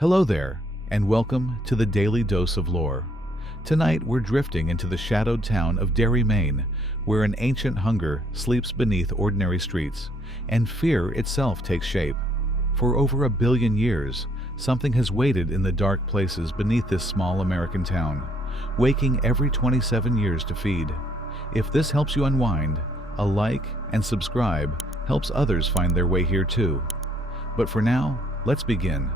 Hello there, and welcome to the Daily Dose of Lore. Tonight we're drifting into the shadowed town of Derry, Maine, where an ancient hunger sleeps beneath ordinary streets, and fear itself takes shape. For over 1 billion years, something has waited in the dark places beneath this small American town, waking every 27 years to feed. If this helps you unwind, a like and subscribe helps others find their way here too. But for now, let's begin.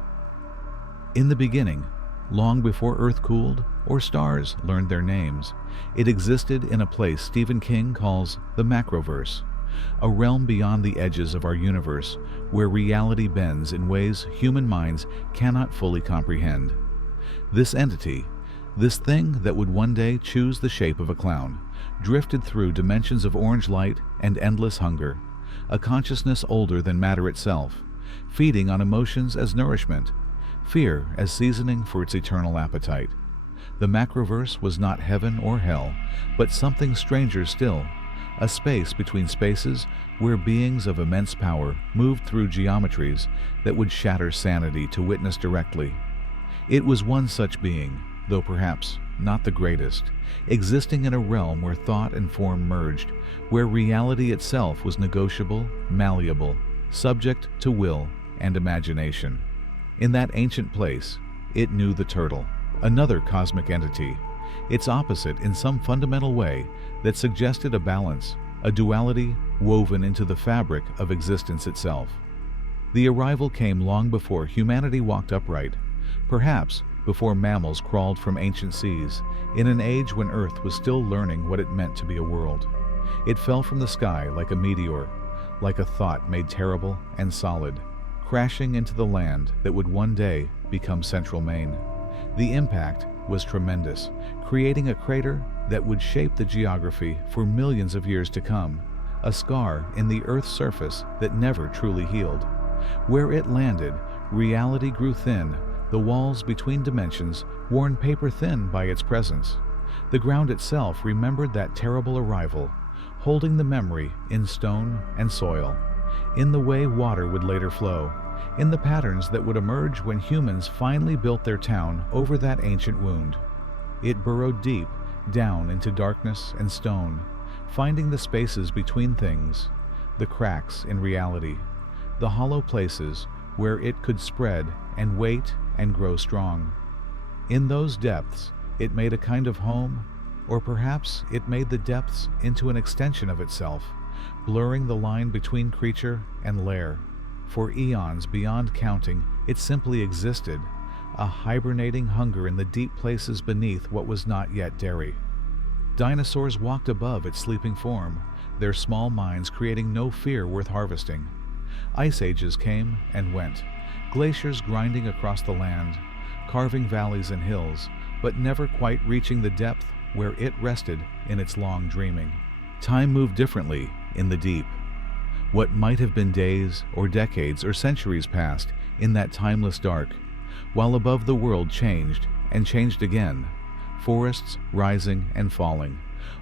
In the beginning, long before Earth cooled or stars learned their names, it existed in a place Stephen King calls the macroverse, a realm beyond the edges of our universe where reality bends in ways human minds cannot fully comprehend. This entity, this thing that would one day choose the shape of a clown, drifted through dimensions of orange light and endless hunger, a consciousness older than matter itself, feeding on emotions as nourishment, fear as seasoning for its eternal appetite. The macroverse was not heaven or hell, but something stranger still, a space between spaces where beings of immense power moved through geometries that would shatter sanity to witness directly. It was one such being, though perhaps not the greatest, existing in a realm where thought and form merged, where reality itself was negotiable, malleable, subject to will and imagination. In that ancient place, it knew the turtle, another cosmic entity, its opposite in some fundamental way that suggested a balance, a duality woven into the fabric of existence itself. The arrival came long before humanity walked upright, perhaps before mammals crawled from ancient seas, in an age when Earth was still learning what it meant to be a world. It fell from the sky like a meteor, like a thought made terrible and solid, crashing into the land that would one day become Central Maine. The impact was tremendous, creating a crater that would shape the geography for millions of years to come, a scar in the Earth's surface that never truly healed. Where it landed, reality grew thin, the walls between dimensions worn paper thin by its presence. The ground itself remembered that terrible arrival, holding the memory in stone and soil, in the way water would later flow, in the patterns that would emerge when humans finally built their town over that ancient wound. It burrowed deep down into darkness and stone, finding the spaces between things, the cracks in reality, the hollow places where it could spread and wait and grow strong. In those depths, it made a kind of home, or perhaps it made the depths into an extension of itself, blurring the line between creature and lair. For eons beyond counting, it simply existed, a hibernating hunger in the deep places beneath what was not yet Derry. Dinosaurs walked above its sleeping form, their small minds creating no fear worth harvesting. Ice ages came and went, glaciers grinding across the land, carving valleys and hills, but never quite reaching the depth where it rested in its long dreaming. Time moved differently in the deep. What might have been days or decades or centuries passed in that timeless dark, while above the world changed and changed again, forests rising and falling,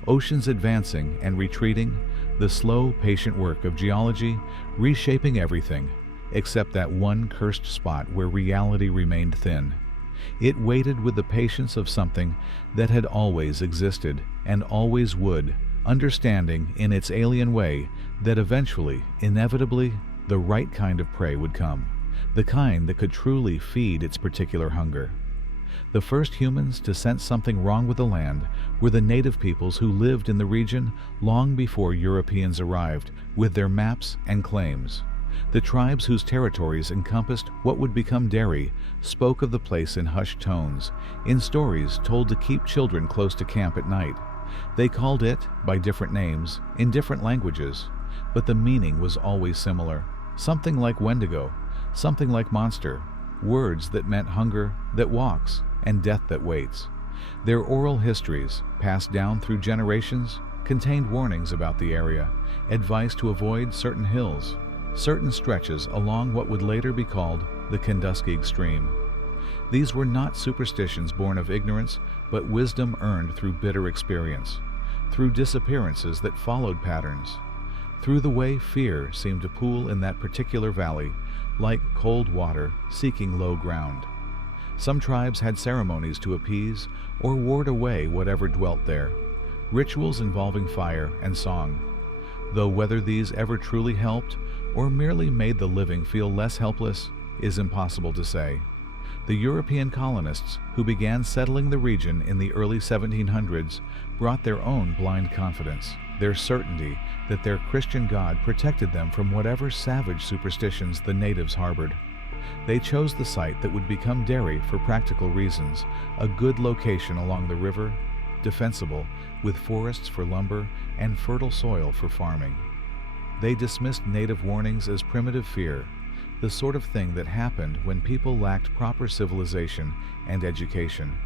oceans advancing and retreating, the slow, patient work of geology reshaping everything, except that one cursed spot where reality remained thin. It waited with the patience of something that had always existed and always would, understanding in its alien way that eventually, inevitably, the right kind of prey would come, the kind that could truly feed its particular hunger. The first humans to sense something wrong with the land were the native peoples who lived in the region long before Europeans arrived with their maps and claims. The tribes whose territories encompassed what would become Derry spoke of the place in hushed tones, in stories told to keep children close to camp at night. They called it by different names, in different languages, but the meaning was always similar. Something like Wendigo, something like monster, words that meant hunger that walks and death that waits. Their oral histories, passed down through generations, contained warnings about the area, advice to avoid certain hills, certain stretches along what would later be called the Kenduskeag Stream. These were not superstitions born of ignorance, but wisdom earned through bitter experience, through disappearances that followed patterns, through the way fear seemed to pool in that particular valley, like cold water seeking low ground. Some tribes had ceremonies to appease or ward away whatever dwelt there, rituals involving fire and song. Though whether these ever truly helped or merely made the living feel less helpless is impossible to say. The European colonists who began settling the region in the early 1700s brought their own blind confidence, their certainty that their Christian God protected them from whatever savage superstitions the natives harbored. They chose the site that would become Derry for practical reasons, a good location along the river, defensible, with forests for lumber and fertile soil for farming. They dismissed native warnings as primitive fear, the sort of thing that happened when people lacked proper civilization and education.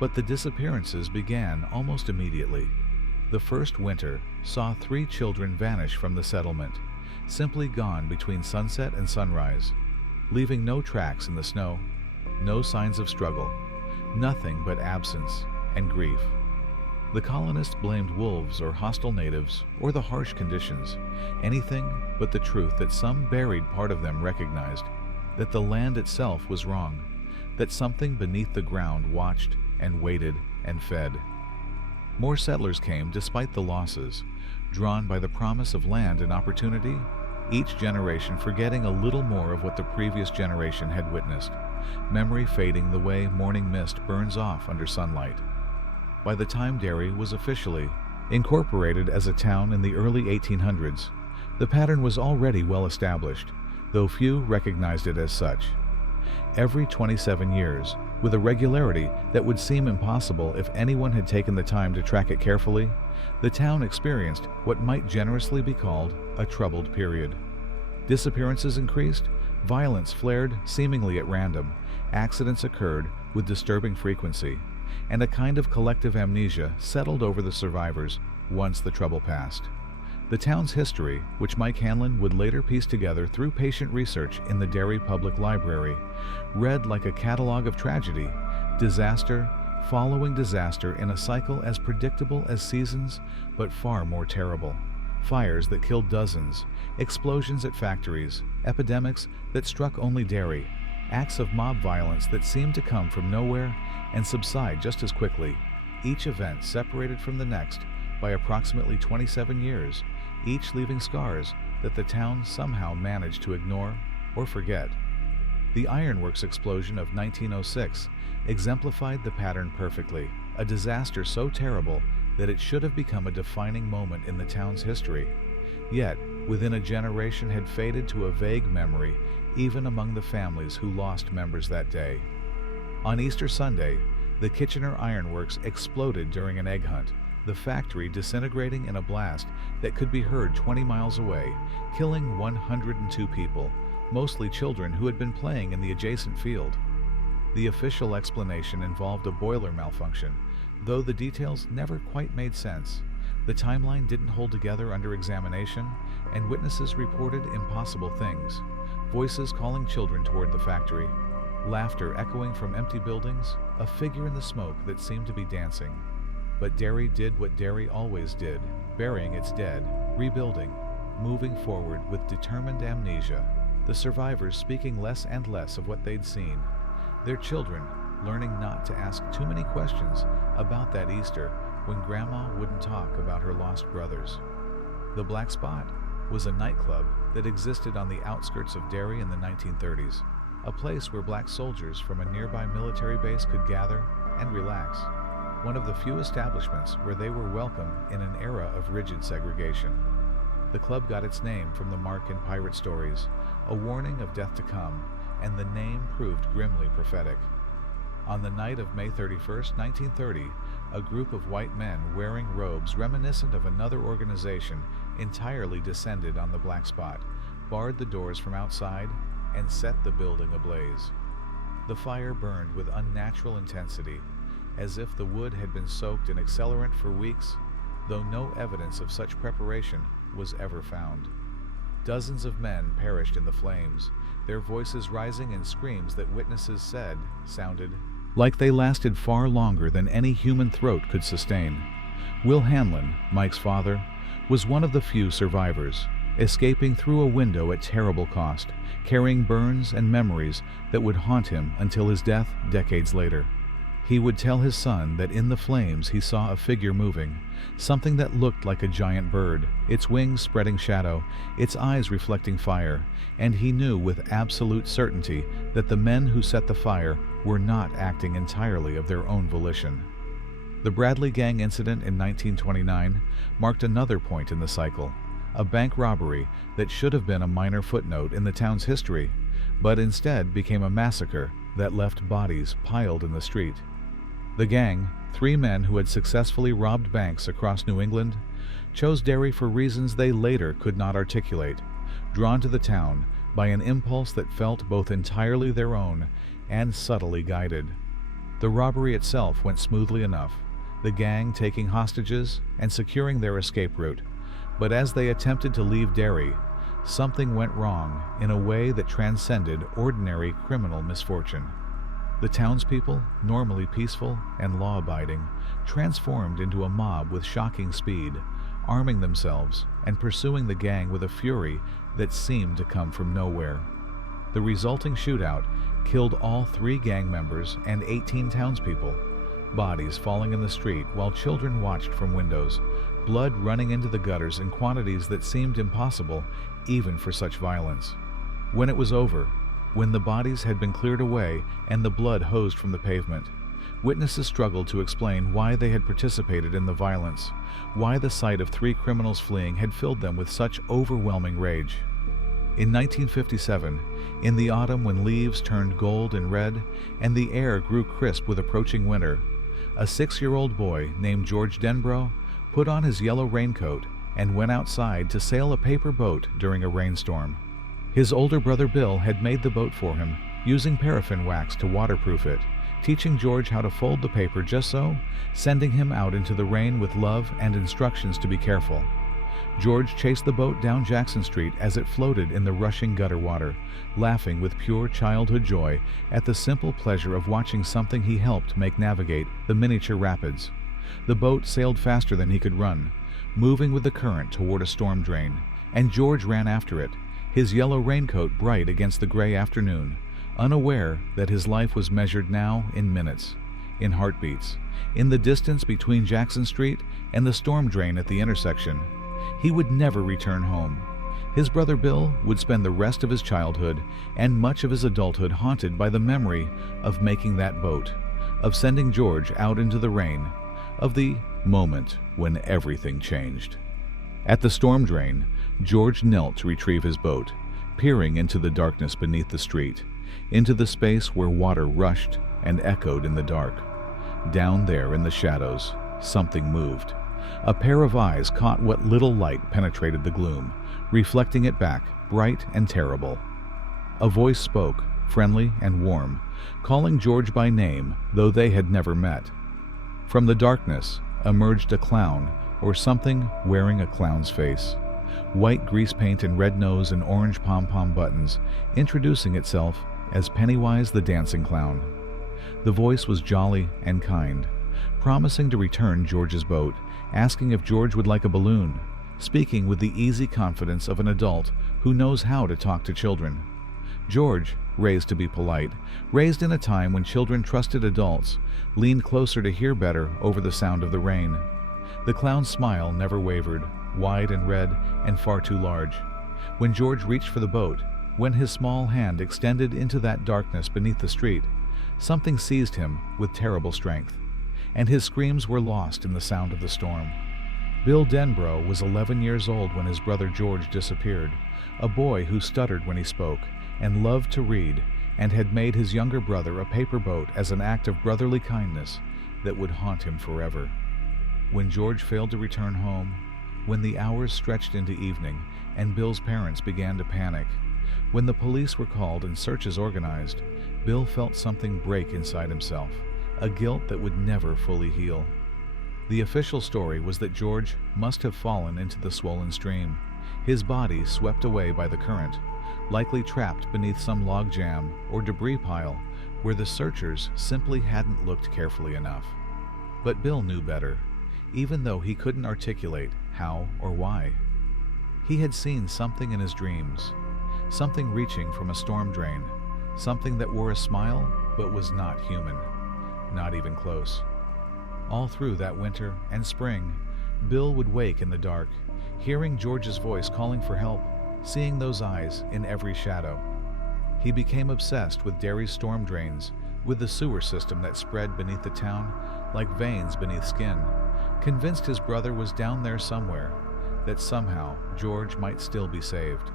But the disappearances began almost immediately. The first winter saw 3 children vanish from the settlement, simply gone between sunset and sunrise, leaving no tracks in the snow, no signs of struggle, nothing but absence and grief. The colonists blamed wolves or hostile natives or the harsh conditions, anything but the truth that some buried part of them recognized, that the land itself was wrong, that something beneath the ground watched and waited and fed. More settlers came despite the losses, drawn by the promise of land and opportunity, each generation forgetting a little more of what the previous generation had witnessed, memory fading the way morning mist burns off under sunlight. By the time Derry was officially incorporated as a town in the early 1800s, the pattern was already well established, though few recognized it as such. Every 27 years, with a regularity that would seem impossible if anyone had taken the time to track it carefully, the town experienced what might generously be called a troubled period. Disappearances increased, violence flared seemingly at random, accidents occurred with disturbing frequency, and a kind of collective amnesia settled over the survivors once the trouble passed. The town's history, which Mike Hanlon would later piece together through patient research in the Derry Public Library, read like a catalog of tragedy, disaster following disaster in a cycle as predictable as seasons, but far more terrible. Fires that killed dozens, explosions at factories, epidemics that struck only Derry, acts of mob violence that seemed to come from nowhere and subside just as quickly, each event separated from the next by approximately 27 years, each leaving scars that the town somehow managed to ignore or forget. The ironworks explosion of 1906 exemplified the pattern perfectly, a disaster so terrible that it should have become a defining moment in the town's history, yet within a generation had faded to a vague memory even among the families who lost members that day. On Easter Sunday, the Kitchener Ironworks exploded during an egg hunt, the factory disintegrating in a blast that could be heard 20 miles away, killing 102 people, mostly children who had been playing in the adjacent field. The official explanation involved a boiler malfunction, though the details never quite made sense. The timeline didn't hold together under examination, and witnesses reported impossible things. Voices calling children toward the factory, laughter echoing from empty buildings, a figure in the smoke that seemed to be dancing. But Derry did what Derry always did, burying its dead, rebuilding, moving forward with determined amnesia, the survivors speaking less and less of what they'd seen, their children learning not to ask too many questions about that Easter when Grandma wouldn't talk about her lost brothers. The Black Spot was a nightclub that existed on the outskirts of Derry in the 1930s, a place where black soldiers from a nearby military base could gather and relax, one of the few establishments where they were welcome in an era of rigid segregation. The club got its name from the mark in pirate stories, a warning of death to come, and the name proved grimly prophetic. On the night of May 31st, 1930, a group of white men wearing robes reminiscent of another organization entirely descended on the Black Spot, barred the doors from outside, and set the building ablaze. The fire burned with unnatural intensity, as if the wood had been soaked in accelerant for weeks, though no evidence of such preparation was ever found. Dozens of men perished in the flames, their voices rising in screams that witnesses said sounded like they lasted far longer than any human throat could sustain. Will Hanlon, Mike's father, was one of the few survivors, escaping through a window at terrible cost, carrying burns and memories that would haunt him until his death decades later. He would tell his son that in the flames he saw a figure moving, something that looked like a giant bird, its wings spreading shadow, its eyes reflecting fire, and he knew with absolute certainty that the men who set the fire were not acting entirely of their own volition. The Bradley Gang incident in 1929 marked another point in the cycle, a bank robbery that should have been a minor footnote in the town's history, but instead became a massacre that left bodies piled in the street. The gang, 3 men who had successfully robbed banks across New England, chose Derry for reasons they later could not articulate, drawn to the town by an impulse that felt both entirely their own and subtly guided. The robbery itself went smoothly enough, the gang taking hostages and securing their escape route, but as they attempted to leave Derry, something went wrong in a way that transcended ordinary criminal misfortune. The townspeople, normally peaceful and law-abiding, transformed into a mob with shocking speed, arming themselves and pursuing the gang with a fury that seemed to come from nowhere. The resulting shootout killed all 3 gang members and 18 townspeople, bodies falling in the street while children watched from windows, blood running into the gutters in quantities that seemed impossible even for such violence. When it was over, when the bodies had been cleared away and the blood hosed from the pavement, witnesses struggled to explain why they had participated in the violence, why the sight of 3 criminals fleeing had filled them with such overwhelming rage. In 1957, in the autumn when leaves turned gold and red and the air grew crisp with approaching winter, a 6-year-old boy named George Denbro put on his yellow raincoat and went outside to sail a paper boat during a rainstorm. His older brother Bill had made the boat for him, using paraffin wax to waterproof it, teaching George how to fold the paper just so, sending him out into the rain with love and instructions to be careful. George chased the boat down Jackson Street as it floated in the rushing gutter water, laughing with pure childhood joy at the simple pleasure of watching something he helped make navigate the miniature rapids. The boat sailed faster than he could run, moving with the current toward a storm drain, and George ran after it, his yellow raincoat bright against the gray afternoon, unaware that his life was measured now in minutes, in heartbeats, in the distance between Jackson Street and the storm drain at the intersection. He would never return home. His brother Bill would spend the rest of his childhood and much of his adulthood haunted by the memory of making that boat, of sending George out into the rain, of the moment when everything changed. At the storm drain, George knelt to retrieve his boat, peering into the darkness beneath the street, into the space where water rushed and echoed in the dark. Down there in the shadows, something moved. A pair of eyes caught what little light penetrated the gloom, reflecting it back, bright and terrible. A voice spoke, friendly and warm, calling George by name, though they had never met. From the darkness emerged a clown, or something wearing a clown's face. White grease paint and red nose and orange pom-pom buttons, introducing itself as Pennywise the dancing clown. The voice was jolly and kind, promising to return George's boat, asking if George would like a balloon, speaking with the easy confidence of an adult who knows how to talk to children. George, raised to be polite, raised in a time when children trusted adults, leaned closer to hear better over the sound of the rain. The clown's smile never wavered, wide and red and far too large. When George reached for the boat, when his small hand extended into that darkness beneath the street, something seized him with terrible strength, and his screams were lost in the sound of the storm. Bill Denbro was 11 years old when his brother George disappeared, a boy who stuttered when he spoke and loved to read, and had made his younger brother a paper boat as an act of brotherly kindness that would haunt him forever. When George failed to return home, when the hours stretched into evening and Bill's parents began to panic, when the police were called and searches organized, Bill felt something break inside himself, a guilt that would never fully heal. The official story was that George must have fallen into the swollen stream, his body swept away by the current, likely trapped beneath some log jam or debris pile where the searchers simply hadn't looked carefully enough. But Bill knew better, even though he couldn't articulate how or why. He had seen something in his dreams, something reaching from a storm drain, something that wore a smile but was not human, not even close. All through that winter and spring, Bill would wake in the dark, hearing George's voice calling for help, seeing those eyes in every shadow. He became obsessed with Derry's storm drains, with the sewer system that spread beneath the town like veins beneath skin, convinced his brother was down there somewhere, that somehow George might still be saved.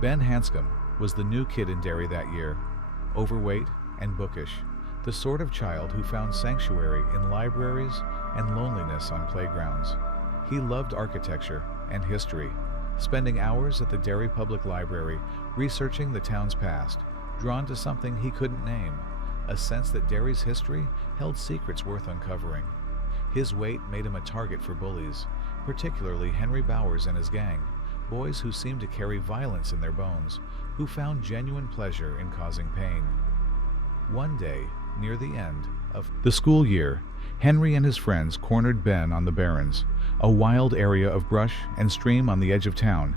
Ben Hanscom was the new kid in Derry that year, overweight and bookish, the sort of child who found sanctuary in libraries and loneliness on playgrounds. He loved architecture and history, spending hours at the Derry Public Library researching the town's past, drawn to something he couldn't name, a sense that Derry's history held secrets worth uncovering. His weight made him a target for bullies, particularly Henry Bowers and his gang, boys who seemed to carry violence in their bones, who found genuine pleasure in causing pain. One day, near the end of the school year, Henry and his friends cornered Ben on the Barrens, a wild area of brush and stream on the edge of town,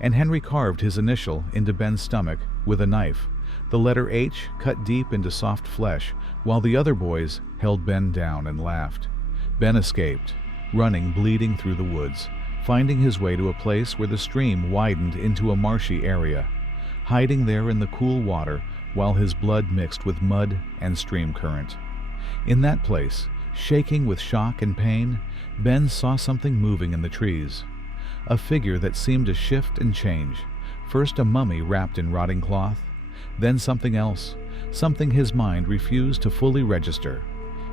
and Henry carved his initial into Ben's stomach with a knife, the letter H cut deep into soft flesh, while the other boys held Ben down and laughed. Ben escaped, running bleeding through the woods, finding his way to a place where the stream widened into a marshy area, hiding there in the cool water while his blood mixed with mud and stream current. In that place, shaking with shock and pain, Ben saw something moving in the trees, a figure that seemed to shift and change, first a mummy wrapped in rotting cloth, then something else, something his mind refused to fully register.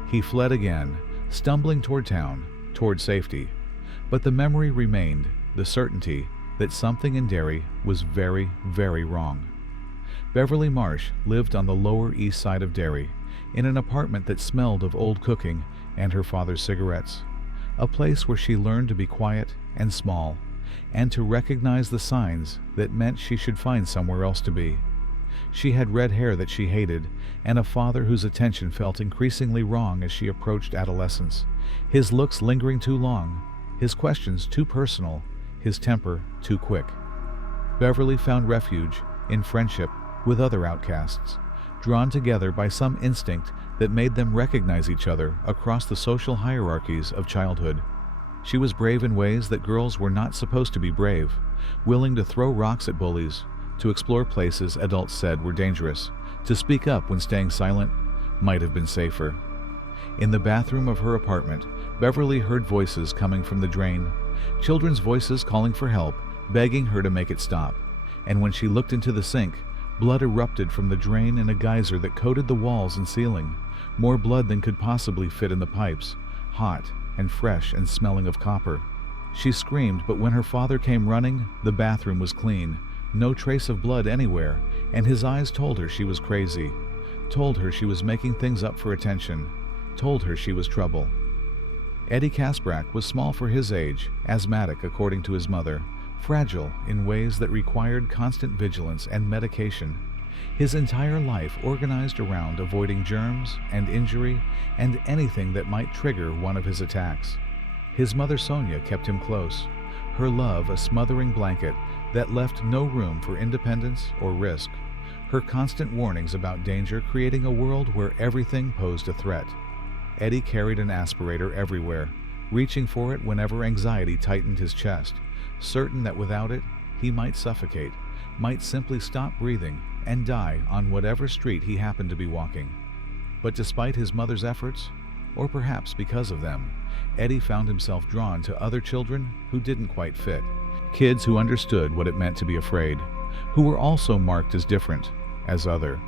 He fled again, stumbling toward town, toward safety, but the memory remained, the certainty that something in Derry was very, very wrong. Beverly Marsh lived on the Lower East Side of Derry, in an apartment that smelled of old cooking and her father's cigarettes, a place where she learned to be quiet and small, and to recognize the signs that meant she should find somewhere else to be. She had red hair that she hated, and a father whose attention felt increasingly wrong as she approached adolescence, his looks lingering too long, his questions too personal, his temper too quick. Beverly found refuge in friendship with other outcasts, drawn together by some instinct that made them recognize each other across the social hierarchies of childhood. She was brave in ways that girls were not supposed to be brave, willing to throw rocks at bullies, to explore places adults said were dangerous, to speak up when staying silent might have been safer. In the bathroom of her apartment, Beverly heard voices coming from the drain, children's voices calling for help, begging her to make it stop. And when she looked into the sink, blood erupted from the drain in a geyser that coated the walls and ceiling, more blood than could possibly fit in the pipes, hot and fresh and smelling of copper. She screamed, but when her father came running, the bathroom was clean, no trace of blood anywhere, and his eyes told her she was crazy, told her she was making things up for attention, told her she was trouble. Eddie Kasprak was small for his age, asthmatic according to his mother, fragile in ways that required constant vigilance and medication. His entire life organized around avoiding germs and injury and anything that might trigger one of his attacks. His mother Sonia kept him close, her love a smothering blanket that left no room for independence or risk, her constant warnings about danger creating a world where everything posed a threat. Eddie carried an aspirator everywhere, reaching for it whenever anxiety tightened his chest, certain that without it, he might suffocate, might simply stop breathing and die on whatever street he happened to be walking. But despite his mother's efforts, or perhaps because of them, Eddie found himself drawn to other children who didn't quite fit, kids who understood what it meant to be afraid, who were also marked as different, as other.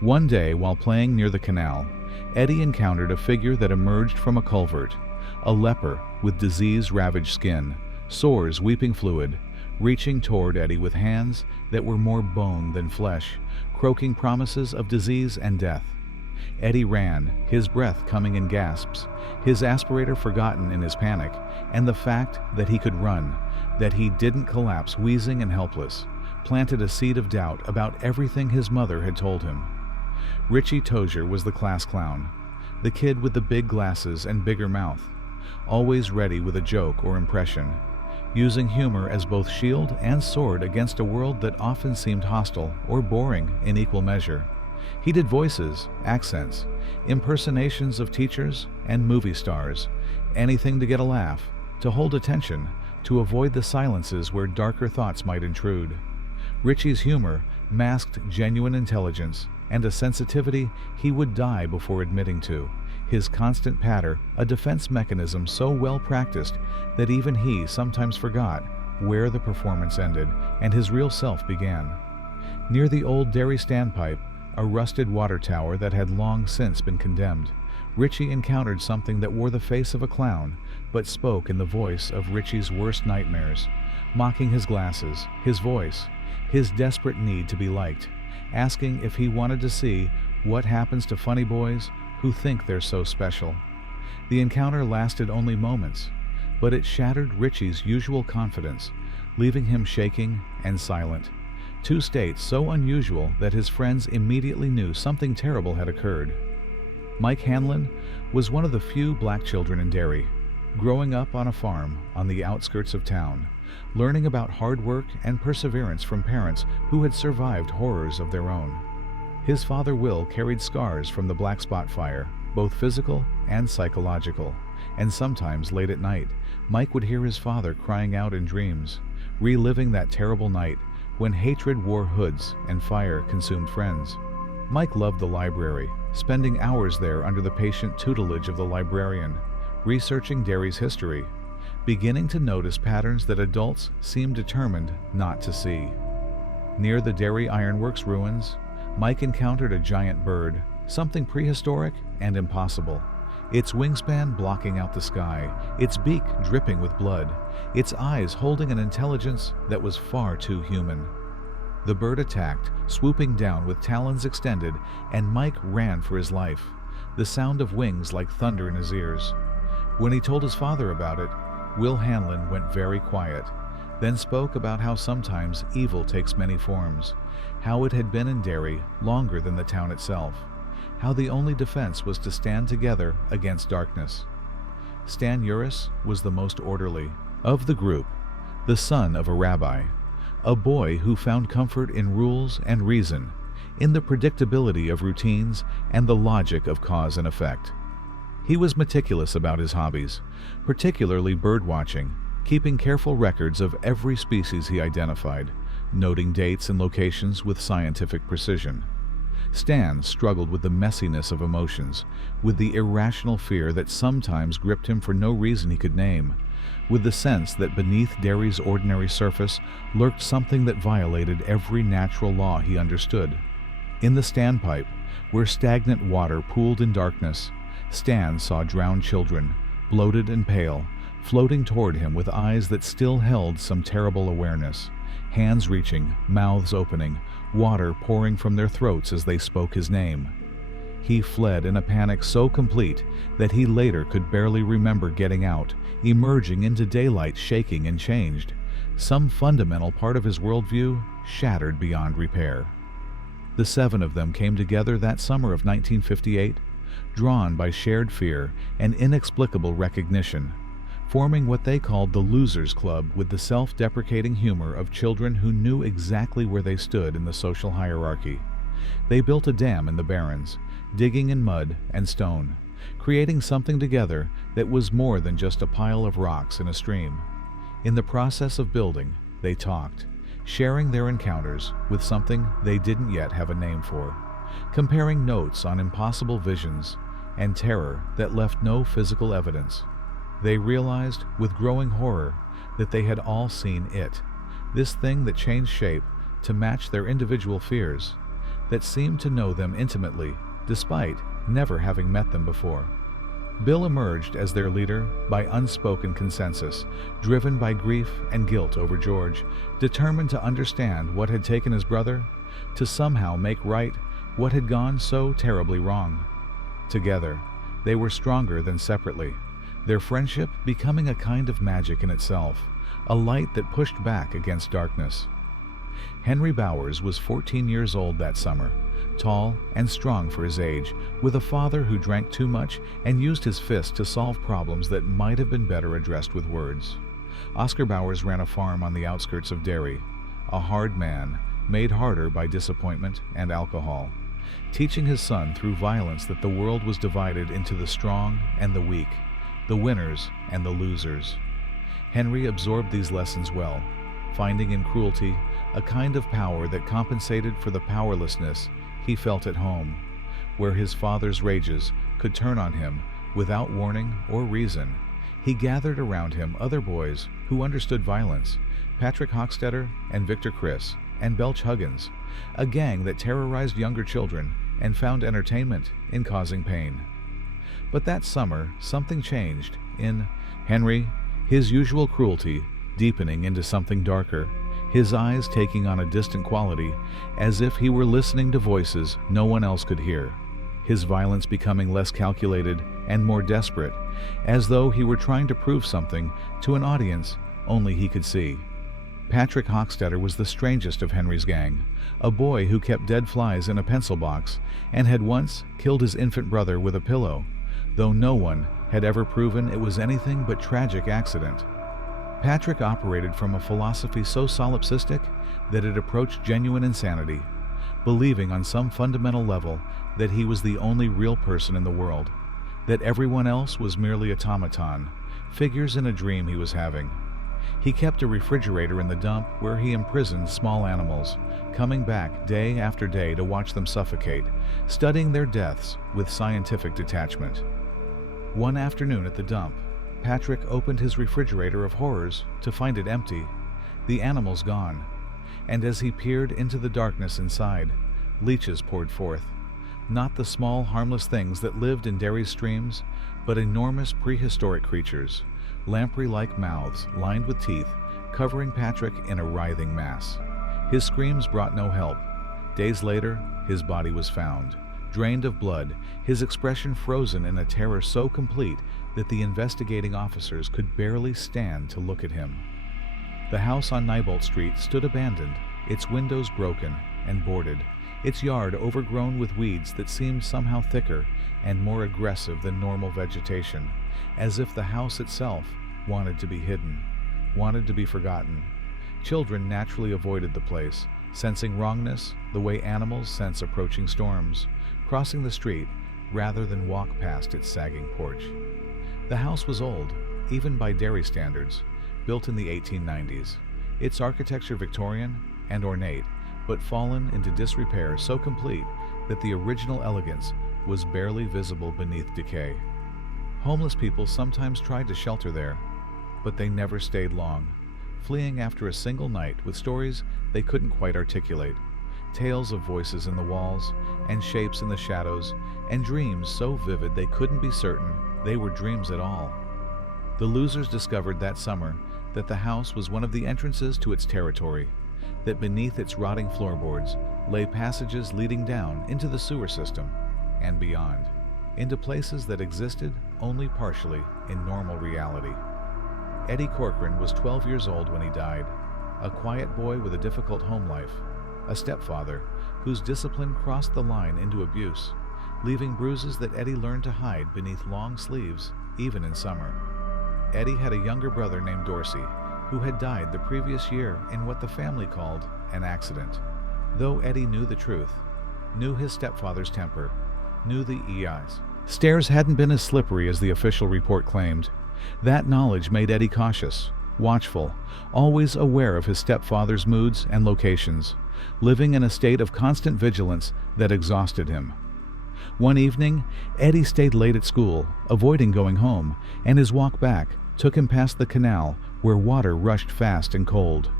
One day, while playing near the canal, Eddie encountered a figure that emerged from a culvert, a leper with disease-ravaged skin, sores weeping fluid, reaching toward Eddie with hands that were more bone than flesh, croaking promises of disease and death. Eddie ran, his breath coming in gasps, his aspirator forgotten in his panic, and the fact that he could run, that he didn't collapse wheezing and helpless, planted a seed of doubt about everything his mother had told him. Richie Tozier was the class clown, the kid with the big glasses and bigger mouth, always ready with a joke or impression. using humor as both shield and sword against a world that often seemed hostile or boring in equal measure. He did voices, accents, impersonations of teachers and movie stars, anything to get a laugh, to hold attention, to avoid the silences where darker thoughts might intrude. Richie's humor masked genuine intelligence and a sensitivity he would die before admitting to. His constant patter, a defense mechanism so well practiced that even he sometimes forgot where the performance ended and his real self began. Near the old Derry standpipe, a rusted water tower that had long since been condemned, Richie encountered something that wore the face of a clown, but spoke in the voice of Richie's worst nightmares, mocking his glasses, his voice, his desperate need to be liked, asking if he wanted to see what happens to funny boys who think they're so special. The encounter lasted only moments, but it shattered Richie's usual confidence, leaving him shaking and silent. Two states so unusual that his friends immediately knew something terrible had occurred. Mike Hanlon was one of the few black children in Derry, growing up on a farm on the outskirts of town, learning about hard work and perseverance from parents who had survived horrors of their own. His father Will carried scars from the Black Spot fire, both physical and psychological, and sometimes late at night, Mike would hear his father crying out in dreams, reliving that terrible night when hatred wore hoods and fire consumed friends. Mike loved the library, spending hours there under the patient tutelage of the librarian, researching Derry's history, beginning to notice patterns that adults seemed determined not to see. Near the Derry Ironworks ruins, Mike encountered a giant bird, something prehistoric and impossible. Its wingspan blocking out the sky, its beak dripping with blood, its eyes holding an intelligence that was far too human. The bird attacked, swooping down with talons extended, and Mike ran for his life, the sound of wings like thunder in his ears. When he told his father about it, Will Hanlon went very quiet, then spoke about how sometimes evil takes many forms, how it had been in Derry longer than the town itself, how the only defense was to stand together against darkness. Stan Uris was the most orderly of the group, the son of a rabbi, a boy who found comfort in rules and reason, in the predictability of routines and the logic of cause and effect. He was meticulous about his hobbies, particularly bird watching, keeping careful records of every species he identified, noting dates and locations with scientific precision. Stan struggled with the messiness of emotions, with the irrational fear that sometimes gripped him for no reason he could name, with the sense that beneath Derry's ordinary surface lurked something that violated every natural law he understood. In the standpipe, where stagnant water pooled in darkness, Stan saw drowned children, bloated and pale, floating toward him with eyes that still held some terrible awareness, hands reaching, mouths opening, water pouring from their throats as they spoke his name. He fled in a panic so complete that he later could barely remember getting out, emerging into daylight shaking and changed, some fundamental part of his worldview shattered beyond repair. The seven of them came together that summer of 1958, drawn by shared fear and inexplicable recognition, forming what they called the Losers Club, with the self-deprecating humor of children who knew exactly where they stood in the social hierarchy. They built a dam in the Barrens, digging in mud and stone, creating something together that was more than just a pile of rocks in a stream. In the process of building, they talked, sharing their encounters with something they didn't yet have a name for, comparing notes on impossible visions and terror that left no physical evidence. They realized with growing horror that they had all seen it, this thing that changed shape to match their individual fears, that seemed to know them intimately despite never having met them before. Bill emerged as their leader by unspoken consensus, driven by grief and guilt over George, determined to understand what had taken his brother, to somehow make right what had gone so terribly wrong. Together, they were stronger than separately, their friendship becoming a kind of magic in itself, a light that pushed back against darkness. Henry Bowers was 14 years old that summer, tall and strong for his age, with a father who drank too much and used his fists to solve problems that might have been better addressed with words. Oscar Bowers ran a farm on the outskirts of Derry, a hard man, made harder by disappointment and alcohol, teaching his son through violence that the world was divided into the strong and the weak, the winners and the losers. Henry absorbed these lessons well, finding in cruelty a kind of power that compensated for the powerlessness he felt at home, where his father's rages could turn on him without warning or reason. He gathered around him other boys who understood violence, Patrick Hochstetter and Victor Criss and Belch Huggins, a gang that terrorized younger children and found entertainment in causing pain. But that summer, something changed in Henry, his usual cruelty deepening into something darker, his eyes taking on a distant quality, as if he were listening to voices no one else could hear, his violence becoming less calculated and more desperate, as though he were trying to prove something to an audience only he could see. Patrick Hochstetter was the strangest of Henry's gang, a boy who kept dead flies in a pencil box and had once killed his infant brother with a pillow, though no one had ever proven it was anything but tragic accident. Patrick operated from a philosophy so solipsistic that it approached genuine insanity, believing on some fundamental level that he was the only real person in the world, that everyone else was merely automaton, figures in a dream he was having. He kept a refrigerator in the dump where he imprisoned small animals, coming back day after day to watch them suffocate, studying their deaths with scientific detachment. One afternoon at the dump, Patrick opened his refrigerator of horrors to find it empty, the animals gone, and as he peered into the darkness inside, leeches poured forth. Not the small, harmless things that lived in Derry's streams, but enormous prehistoric creatures, lamprey-like mouths lined with teeth, covering Patrick in a writhing mass. His screams brought no help. Days later, his body was found, drained of blood, his expression frozen in a terror so complete that the investigating officers could barely stand to look at him. The house on Neibolt Street stood abandoned, its windows broken and boarded, its yard overgrown with weeds that seemed somehow thicker and more aggressive than normal vegetation, as if the house itself wanted to be hidden, wanted to be forgotten. Children naturally avoided the place, sensing wrongness the way animals sense approaching storms, crossing the street rather than walk past its sagging porch. The house was old, even by Derry standards, built in the 1890s, its architecture Victorian and ornate, but fallen into disrepair so complete that the original elegance was barely visible beneath decay. Homeless people sometimes tried to shelter there, but they never stayed long, fleeing after a single night with stories they couldn't quite articulate, tales of voices in the walls and shapes in the shadows, and dreams so vivid they couldn't be certain they were dreams at all. The losers discovered that summer that the house was one of the entrances to its territory, that beneath its rotting floorboards lay passages leading down into the sewer system and beyond, into places that existed only partially in normal reality. Eddie Corcoran was 12 years old when he died, a quiet boy with a difficult home life, a stepfather whose discipline crossed the line into abuse, leaving bruises that Eddie learned to hide beneath long sleeves, even in summer. Eddie had a younger brother named Dorsey, who had died the previous year in what the family called an accident. Though Eddie knew the truth, knew his stepfather's temper, knew the EIs. Stairs hadn't been as slippery as the official report claimed. That knowledge made Eddie cautious, watchful, always aware of his stepfather's moods and locations, living in a state of constant vigilance that exhausted him. One evening, Eddie stayed late at school, avoiding going home, and his walk back took him past the canal where water rushed fast and cold.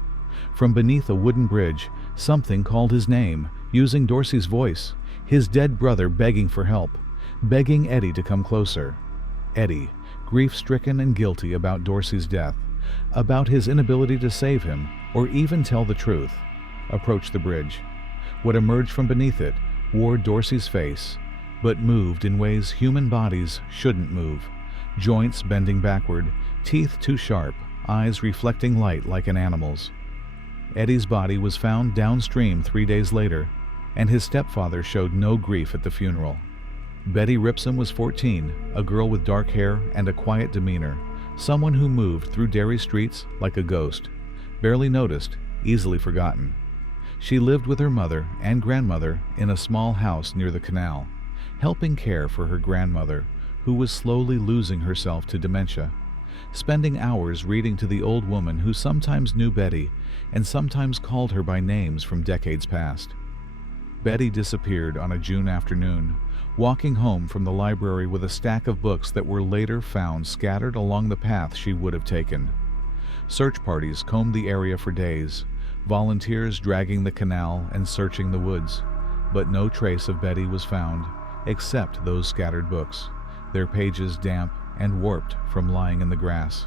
From beneath a wooden bridge, something called his name, using Dorsey's voice, his dead brother begging for help, begging Eddie to come closer. Eddie, grief-stricken and guilty about Dorsey's death, about his inability to save him or even tell the truth, approached the bridge. What emerged from beneath it wore Dorsey's face, but moved in ways human bodies shouldn't move, joints bending backward, teeth too sharp, eyes reflecting light like an animal's. Eddie's body was found downstream 3 days later, and his stepfather showed no grief at the funeral. Betty Ripson was 14, a girl with dark hair and a quiet demeanor, Someone who moved through Derry streets like a ghost, barely noticed, easily forgotten. She lived with her mother and grandmother in a small house near the canal, helping care for her grandmother, who was slowly losing herself to dementia, spending hours reading to the old woman who sometimes knew Betty and sometimes called her by names from decades past. Betty disappeared on a June afternoon, walking home from the library with a stack of books that were later found scattered along the path she would have taken. Search parties combed the area for days, volunteers dragging the canal and searching the woods, but no trace of Betty was found, except those scattered books, their pages damp and warped from lying in the grass.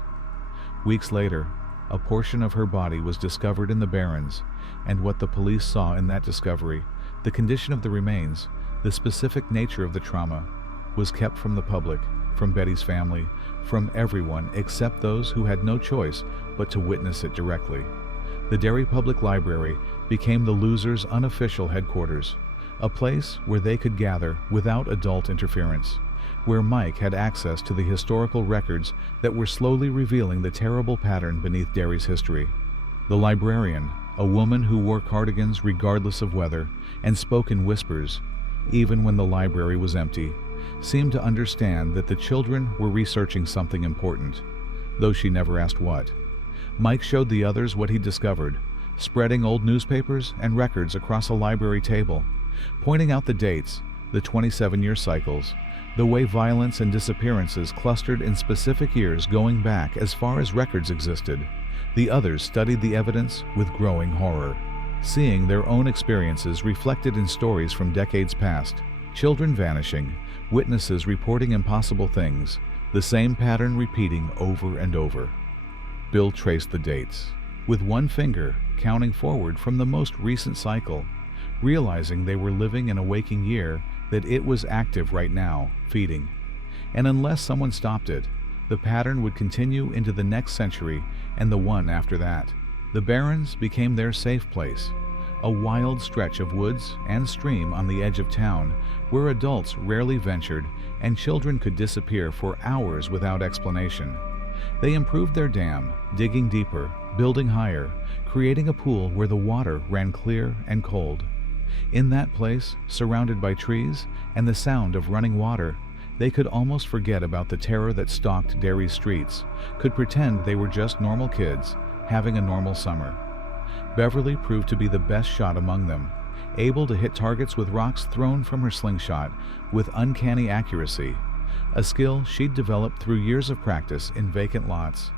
Weeks later, a portion of her body was discovered in the barrens, and what the police saw in that discovery, the condition of the remains, the specific nature of the trauma, was kept from the public, from Betty's family, from everyone except those who had no choice but to witness it directly. The Derry Public Library became the losers' unofficial headquarters, a place where they could gather without adult interference, where Mike had access to the historical records that were slowly revealing the terrible pattern beneath Derry's history. The librarian, a woman who wore cardigans regardless of weather and spoke in whispers, even when the library was empty, seemed to understand that the children were researching something important, though she never asked what. Mike showed the others what he discovered, spreading old newspapers and records across a library table, pointing out the dates, the 27-year cycles, the way violence and disappearances clustered in specific years going back as far as records existed. The others studied the evidence with growing horror, seeing their own experiences reflected in stories from decades past, children vanishing, witnesses reporting impossible things, the same pattern repeating over and over. Bill traced the dates, with one finger counting forward from the most recent cycle, realizing they were living in a waking year, that it was active right now, feeding. And unless someone stopped it, the pattern would continue into the next century and the one after that. The Barrens became their safe place, a wild stretch of woods and stream on the edge of town where adults rarely ventured and children could disappear for hours without explanation. They improved their dam, digging deeper, building higher, creating a pool where the water ran clear and cold. In that place, surrounded by trees and the sound of running water, they could almost forget about the terror that stalked Derry's streets, could pretend they were just normal kids, having a normal summer. Beverly proved to be the best shot among them, able to hit targets with rocks thrown from her slingshot with uncanny accuracy, a skill she'd developed through years of practice in vacant lots,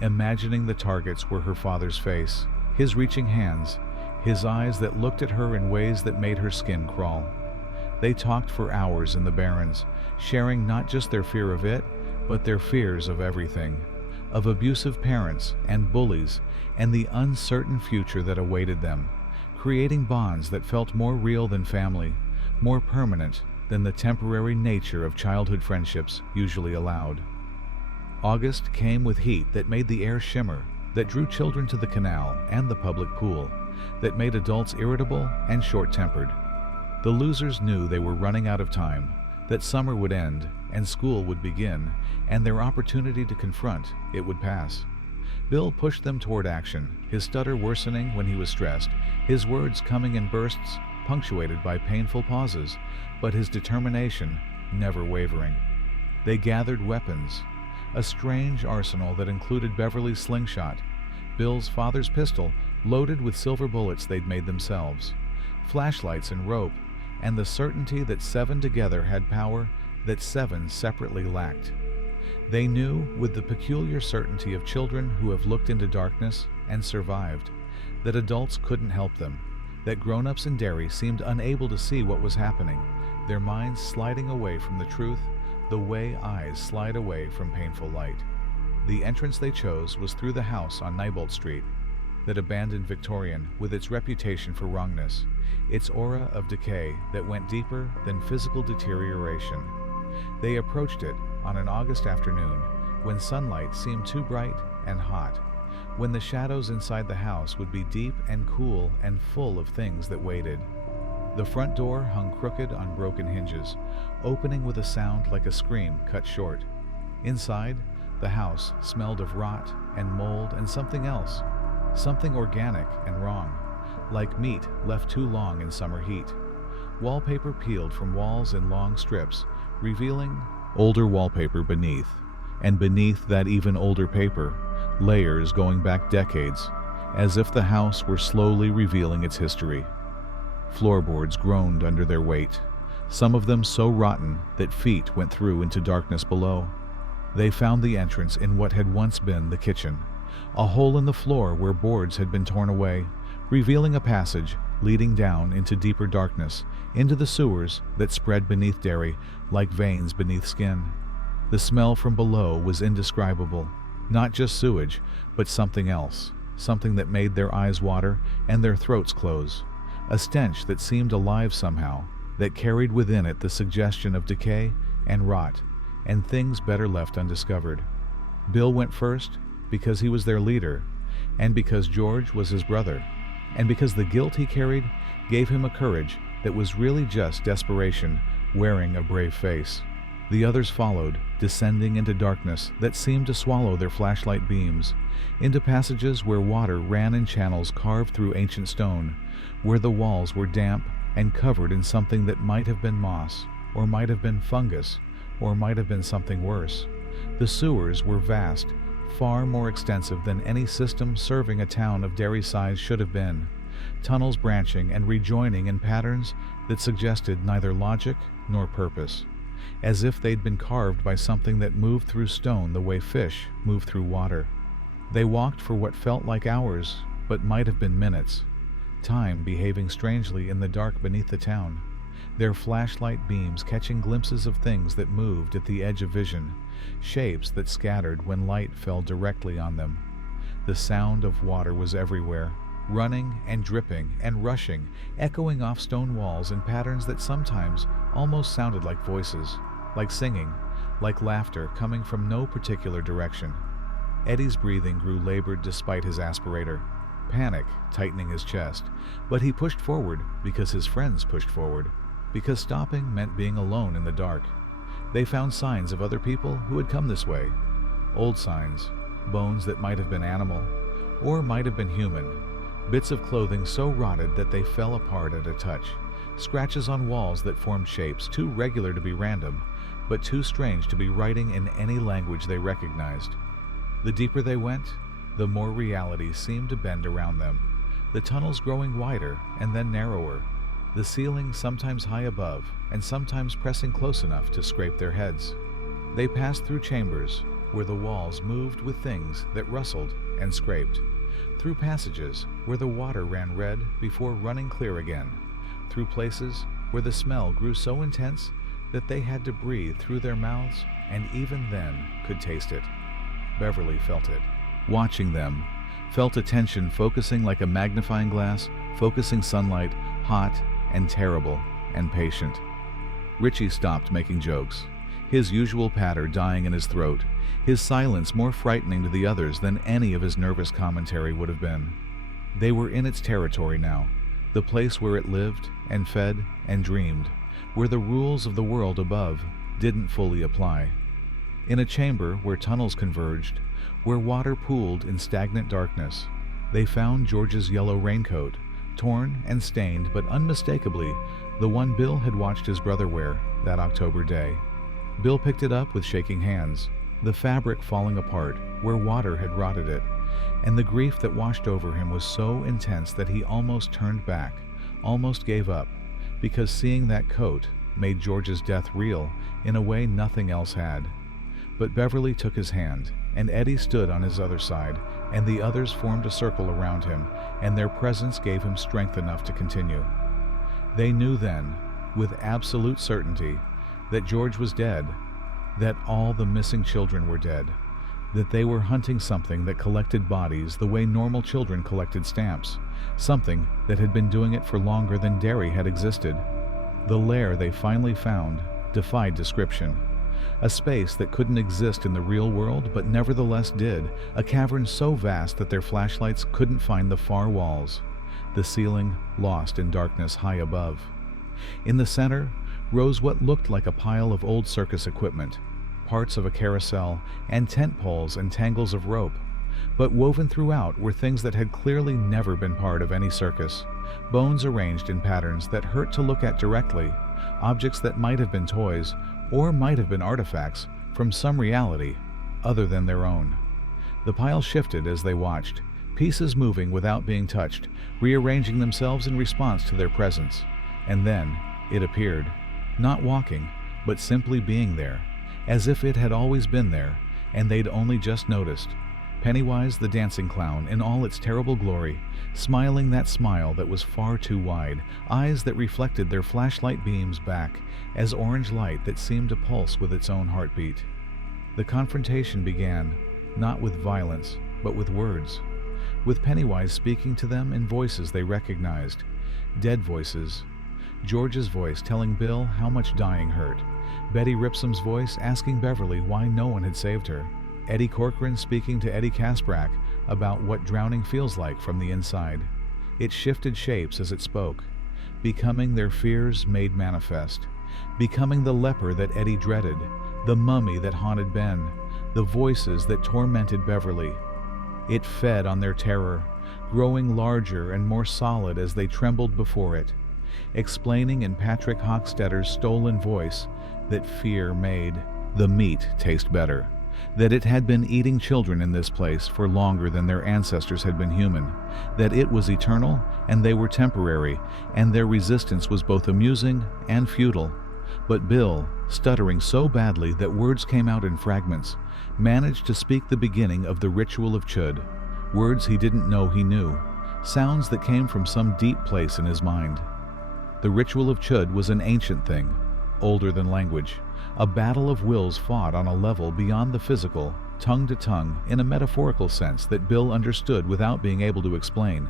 imagining the targets were her father's face, his reaching hands, his eyes that looked at her in ways that made her skin crawl. They talked for hours in the Barrens, sharing not just their fear of it, but their fears of everything, of abusive parents and bullies and the uncertain future that awaited them, creating bonds that felt more real than family, more permanent than the temporary nature of childhood friendships usually allowed. August came with heat that made the air shimmer, that drew children to the canal and the public pool, that made adults irritable and short-tempered. The losers knew they were running out of time, that summer would end and school would begin, and their opportunity to confront it would pass. Bill pushed them toward action, his stutter worsening when he was stressed, his words coming in bursts punctuated by painful pauses, but his determination never wavering. They gathered weapons, a strange arsenal that included Beverly's slingshot, Bill's father's pistol loaded with silver bullets they'd made themselves, flashlights and rope, and the certainty that 7 together had power that 7 separately lacked. They knew, with the peculiar certainty of children who have looked into darkness and survived, that adults couldn't help them, that grown-ups in Derry seemed unable to see what was happening, their minds sliding away from the truth the way eyes slide away from painful light. The entrance they chose was through the house on Neibolt Street, that abandoned Victorian with its reputation for wrongness, its aura of decay that went deeper than physical deterioration. They approached it on an August afternoon when sunlight seemed too bright and hot, when the shadows inside the house would be deep and cool and full of things that waited. The front door hung crooked on broken hinges, opening with a sound like a scream cut short. Inside, The house smelled of rot and mold and something else, something organic and wrong, like meat left too long in summer heat. Wallpaper peeled from walls in long strips, revealing older wallpaper beneath, and beneath that even older paper, layers going back decades, as if the house were slowly revealing its history. Floorboards groaned under their weight, some of them so rotten that feet went through into darkness below. They found the entrance in what had once been the kitchen, a hole in the floor where boards had been torn away, revealing a passage leading down into deeper darkness, into the sewers that spread beneath Derry like veins beneath skin. The smell from below was indescribable, not just sewage, but something else, something that made their eyes water and their throats close, a stench that seemed alive somehow, that carried within it the suggestion of decay and rot, and things better left undiscovered. Bill went first because he was their leader, and because George was his brother, and because the guilt he carried gave him a courage that was really just desperation wearing a brave face. The others followed, descending into darkness that seemed to swallow their flashlight beams, into passages where water ran in channels carved through ancient stone, where the walls were damp and covered in something that might have been moss, or might have been fungus, or might have been something worse. The sewers were vast, far more extensive than any system serving a town of Derry size should have been, tunnels branching and rejoining in patterns that suggested neither logic nor purpose, as if they'd been carved by something that moved through stone the way fish move through water. They walked for what felt like hours, but might have been minutes, time behaving strangely in the dark beneath the town, their flashlight beams catching glimpses of things that moved at the edge of vision, shapes that scattered when light fell directly on them. The sound of water was everywhere, running and dripping and rushing, echoing off stone walls in patterns that sometimes almost sounded like voices, like singing, like laughter coming from no particular direction. Eddie's breathing grew labored despite his aspirator, panic tightening his chest, but he pushed forward because his friends pushed forward, because stopping meant being alone in the dark. They found signs of other people who had come this way, old signs, bones that might have been animal, or might have been human, bits of clothing so rotted that they fell apart at a touch, scratches on walls that formed shapes too regular to be random, but too strange to be writing in any language they recognized. The deeper they went, the more reality seemed to bend around them, the tunnels growing wider and then narrower, the ceiling sometimes high above and sometimes pressing close enough to scrape their heads. They passed through chambers where the walls moved with things that rustled and scraped, through passages where the water ran red before running clear again, through places where the smell grew so intense that they had to breathe through their mouths and even then could taste it. Beverly felt it, watching them, felt attention focusing like a magnifying glass, focusing sunlight, hot and terrible and patient. Richie stopped making jokes, his usual patter dying in his throat, his silence more frightening to the others than any of his nervous commentary would have been. They were in its territory now, the place where it lived and fed and dreamed, where the rules of the world above didn't fully apply. In a chamber where tunnels converged, where water pooled in stagnant darkness, they found George's yellow raincoat, torn and stained but unmistakably the one Bill had watched his brother wear that October day. Bill picked it up with shaking hands, the fabric falling apart where water had rotted it, and the grief that washed over him was so intense that he almost turned back, almost gave up, because seeing that coat made George's death real in a way nothing else had. But Beverly took his hand, and Eddie stood on his other side, and the others formed a circle around him, and their presence gave him strength enough to continue. They knew then, with absolute certainty, that George was dead, that all the missing children were dead, that they were hunting something that collected bodies the way normal children collected stamps, something that had been doing it for longer than Derry had existed. The lair they finally found defied description. A space that couldn't exist in the real world but nevertheless did, a cavern so vast that their flashlights couldn't find the far walls, the ceiling lost in darkness high above. In the center rose what looked like a pile of old circus equipment, parts of a carousel, and tent poles and tangles of rope. But woven throughout were things that had clearly never been part of any circus. Bones arranged in patterns that hurt to look at directly, objects that might have been toys or might have been artifacts from some reality other than their own. The pile shifted as they watched, pieces moving without being touched, rearranging themselves in response to their presence. And then it appeared, not walking, but simply being there, as if it had always been there, and they'd only just noticed. Pennywise the dancing clown in all its terrible glory, smiling that smile that was far too wide, eyes that reflected their flashlight beams back as orange light that seemed to pulse with its own heartbeat. The confrontation began, not with violence, but with words, with Pennywise speaking to them in voices they recognized, dead voices. George's voice telling Bill how much dying hurt, Betty Ripsom's voice asking Beverly why no one had saved her, Eddie Corcoran speaking to Eddie Kasprak about what drowning feels like from the inside. It shifted shapes as it spoke, becoming their fears made manifest, becoming the leper that Eddie dreaded, the mummy that haunted Ben, the voices that tormented Beverly. It fed on their terror, growing larger and more solid as they trembled before it, explaining in Patrick Hochstetter's stolen voice that fear made the meat taste better, that it had been eating children in this place for longer than their ancestors had been human, that it was eternal and they were temporary, and their resistance was both amusing and futile. But Bill, stuttering so badly that words came out in fragments, managed to speak the beginning of the ritual of Chud, words he didn't know he knew, sounds that came from some deep place in his mind. The ritual of Chud was an ancient thing, older than language, a battle of wills fought on a level beyond the physical, tongue to tongue, in a metaphorical sense that Bill understood without being able to explain.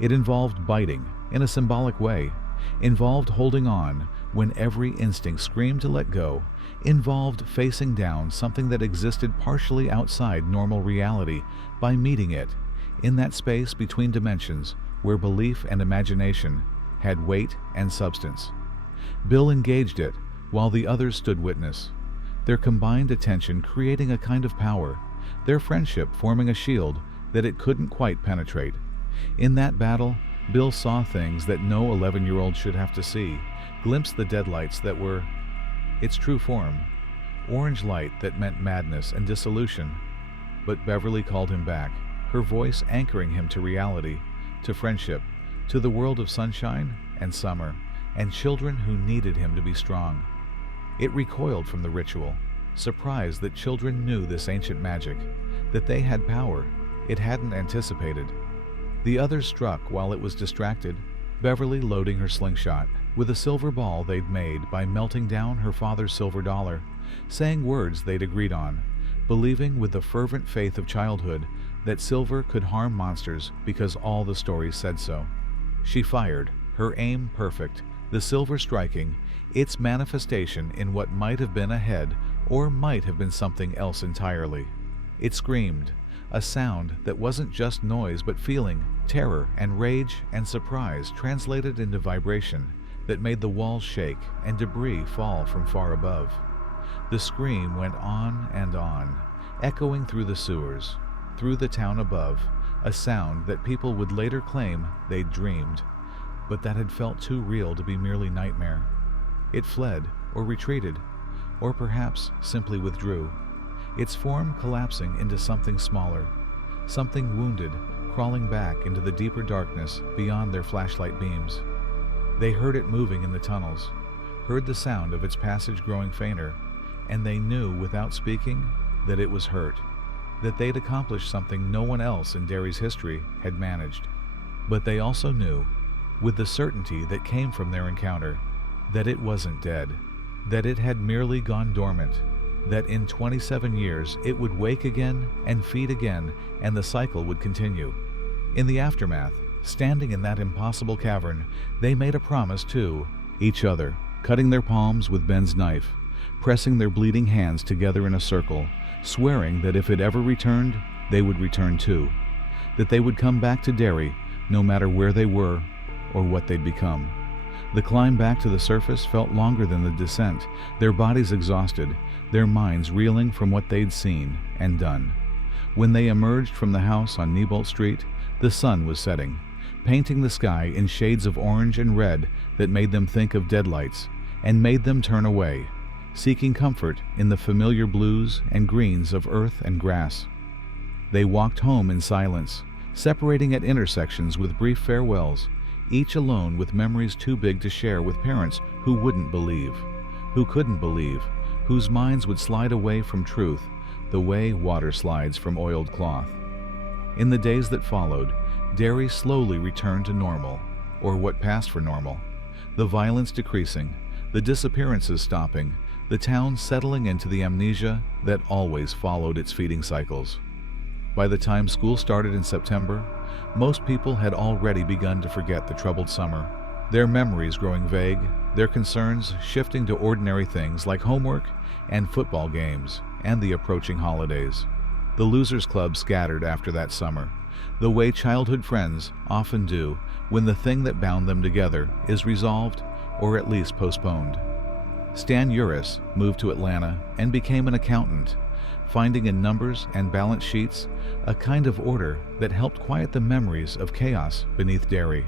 It involved biting, in a symbolic way, involved holding on when every instinct screamed to let go, involved facing down something that existed partially outside normal reality by meeting it, in that space between dimensions where belief and imagination had weight and substance. Bill engaged it, while the others stood witness, their combined attention creating a kind of power, their friendship forming a shield that it couldn't quite penetrate. In that battle, Bill saw things that no 11-year-old should have to see, glimpsed the deadlights that were its true form, orange light that meant madness and dissolution. But Beverly called him back, her voice anchoring him to reality, to friendship, to the world of sunshine and summer, and children who needed him to be strong. It recoiled from the ritual, surprised that children knew this ancient magic, that they had power it hadn't anticipated. The others struck while it was distracted, Beverly loading her slingshot with a silver ball they'd made by melting down her father's silver dollar, saying words they'd agreed on, believing with the fervent faith of childhood that silver could harm monsters because all the stories said so. She fired, her aim perfect, the silver striking, its manifestation in what might have been a head or might have been something else entirely. It screamed, a sound that wasn't just noise but feeling, terror and rage and surprise translated into vibration that made the walls shake and debris fall from far above. The scream went on, echoing through the sewers, through the town above, a sound that people would later claim they'd dreamed, but that had felt too real to be merely nightmare. It fled, or retreated, or perhaps simply withdrew, its form collapsing into something smaller, something wounded, crawling back into the deeper darkness beyond their flashlight beams. They heard it moving in the tunnels, heard the sound of its passage growing fainter, and they knew without speaking that it was hurt, that they'd accomplished something no one else in Derry's history had managed. But they also knew, with the certainty that came from their encounter, that it wasn't dead, that it had merely gone dormant, that in 27 years it would wake again and feed again, and the cycle would continue. In the aftermath, standing in that impossible cavern, they made a promise to each other, cutting their palms with Ben's knife, pressing their bleeding hands together in a circle, swearing that if it ever returned, they would return too, that they would come back to Derry, no matter where they were or what they'd become. The climb back to the surface felt longer than the descent, their bodies exhausted, their minds reeling from what they'd seen and done. When they emerged from the house on Neibolt Street, the sun was setting, painting the sky in shades of orange and red that made them think of deadlights and made them turn away, seeking comfort in the familiar blues and greens of earth and grass. They walked home in silence, separating at intersections with brief farewells, each alone with memories too big to share with parents who wouldn't believe, who couldn't believe, whose minds would slide away from truth the way water slides from oiled cloth. In the days that followed, Derry slowly returned to normal, or what passed for normal, the violence decreasing, the disappearances stopping, the town settling into the amnesia that always followed its feeding cycles. By the time school started in September, most people had already begun to forget the troubled summer, their memories growing vague, their concerns shifting to ordinary things like homework and football games and the approaching holidays. The Losers Club scattered after that summer, the way childhood friends often do when the thing that bound them together is resolved or at least postponed. Stan Uris moved to Atlanta and became an accountant, finding in numbers and balance sheets a kind of order that helped quiet the memories of chaos beneath Derry.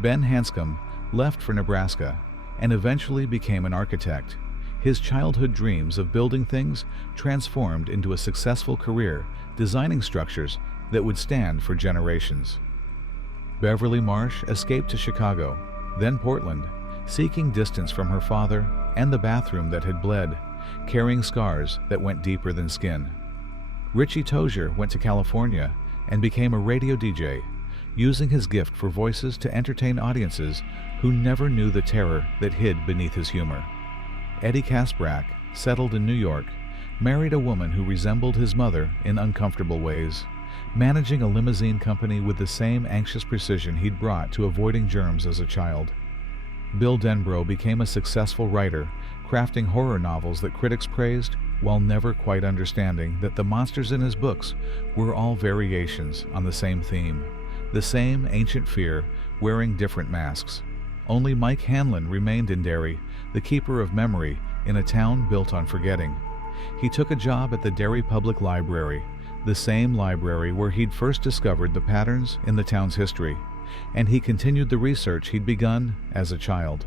Ben Hanscom left for Nebraska and eventually became an architect, his childhood dreams of building things transformed into a successful career designing structures that would stand for generations. Beverly Marsh escaped to Chicago, then Portland, seeking distance from her father and the bathroom that had bled, carrying scars that went deeper than skin. Richie Tozier went to California and became a radio DJ, using his gift for voices to entertain audiences who never knew the terror that hid beneath his humor. Eddie Kaspbrak settled in New York, married a woman who resembled his mother in uncomfortable ways, managing a limousine company with the same anxious precision he'd brought to avoiding germs as a child. Bill Denbro became a successful writer, crafting horror novels that critics praised while never quite understanding that the monsters in his books were all variations on the same theme, the same ancient fear wearing different masks. Only Mike Hanlon remained in Derry, the keeper of memory in a town built on forgetting. He took a job at the Derry Public Library, the same library where he'd first discovered the patterns in the town's history, and he continued the research he'd begun as a child.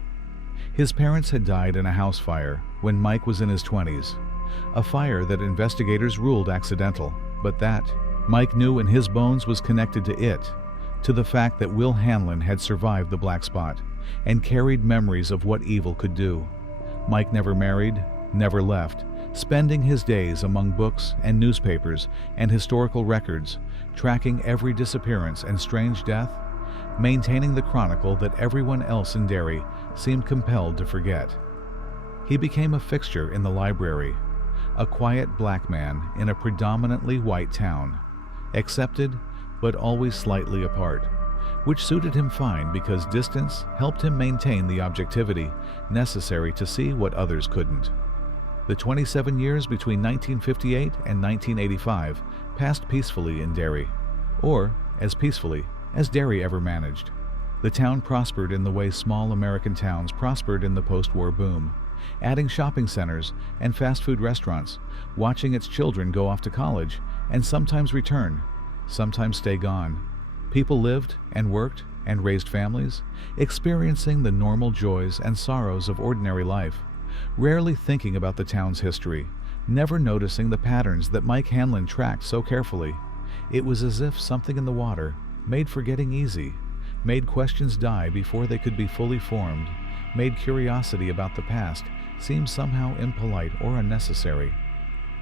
His parents had died in a house fire when Mike was in his 20s, a fire that investigators ruled accidental, but that, Mike knew in his bones, was connected to it, to the fact that Will Hanlon had survived the black spot and carried memories of what evil could do. Mike never married, never left, spending his days among books and newspapers and historical records, tracking every disappearance and strange death, maintaining the chronicle that everyone else in Derry seemed compelled to forget. He became a fixture in the library, a quiet black man in a predominantly white town, accepted but always slightly apart, which suited him fine because distance helped him maintain the objectivity necessary to see what others couldn't. The 27 years between 1958 and 1985 passed peacefully in Derry, or as peacefully as Derry ever managed. The town prospered in the way small American towns prospered in the post-war boom, adding shopping centers and fast food restaurants, watching its children go off to college and sometimes return, sometimes stay gone. People lived and worked and raised families, experiencing the normal joys and sorrows of ordinary life, rarely thinking about the town's history, never noticing the patterns that Mike Hanlon tracked so carefully. It was as if something in the water made forgetting easy, made questions die before they could be fully formed, made curiosity about the past seem somehow impolite or unnecessary.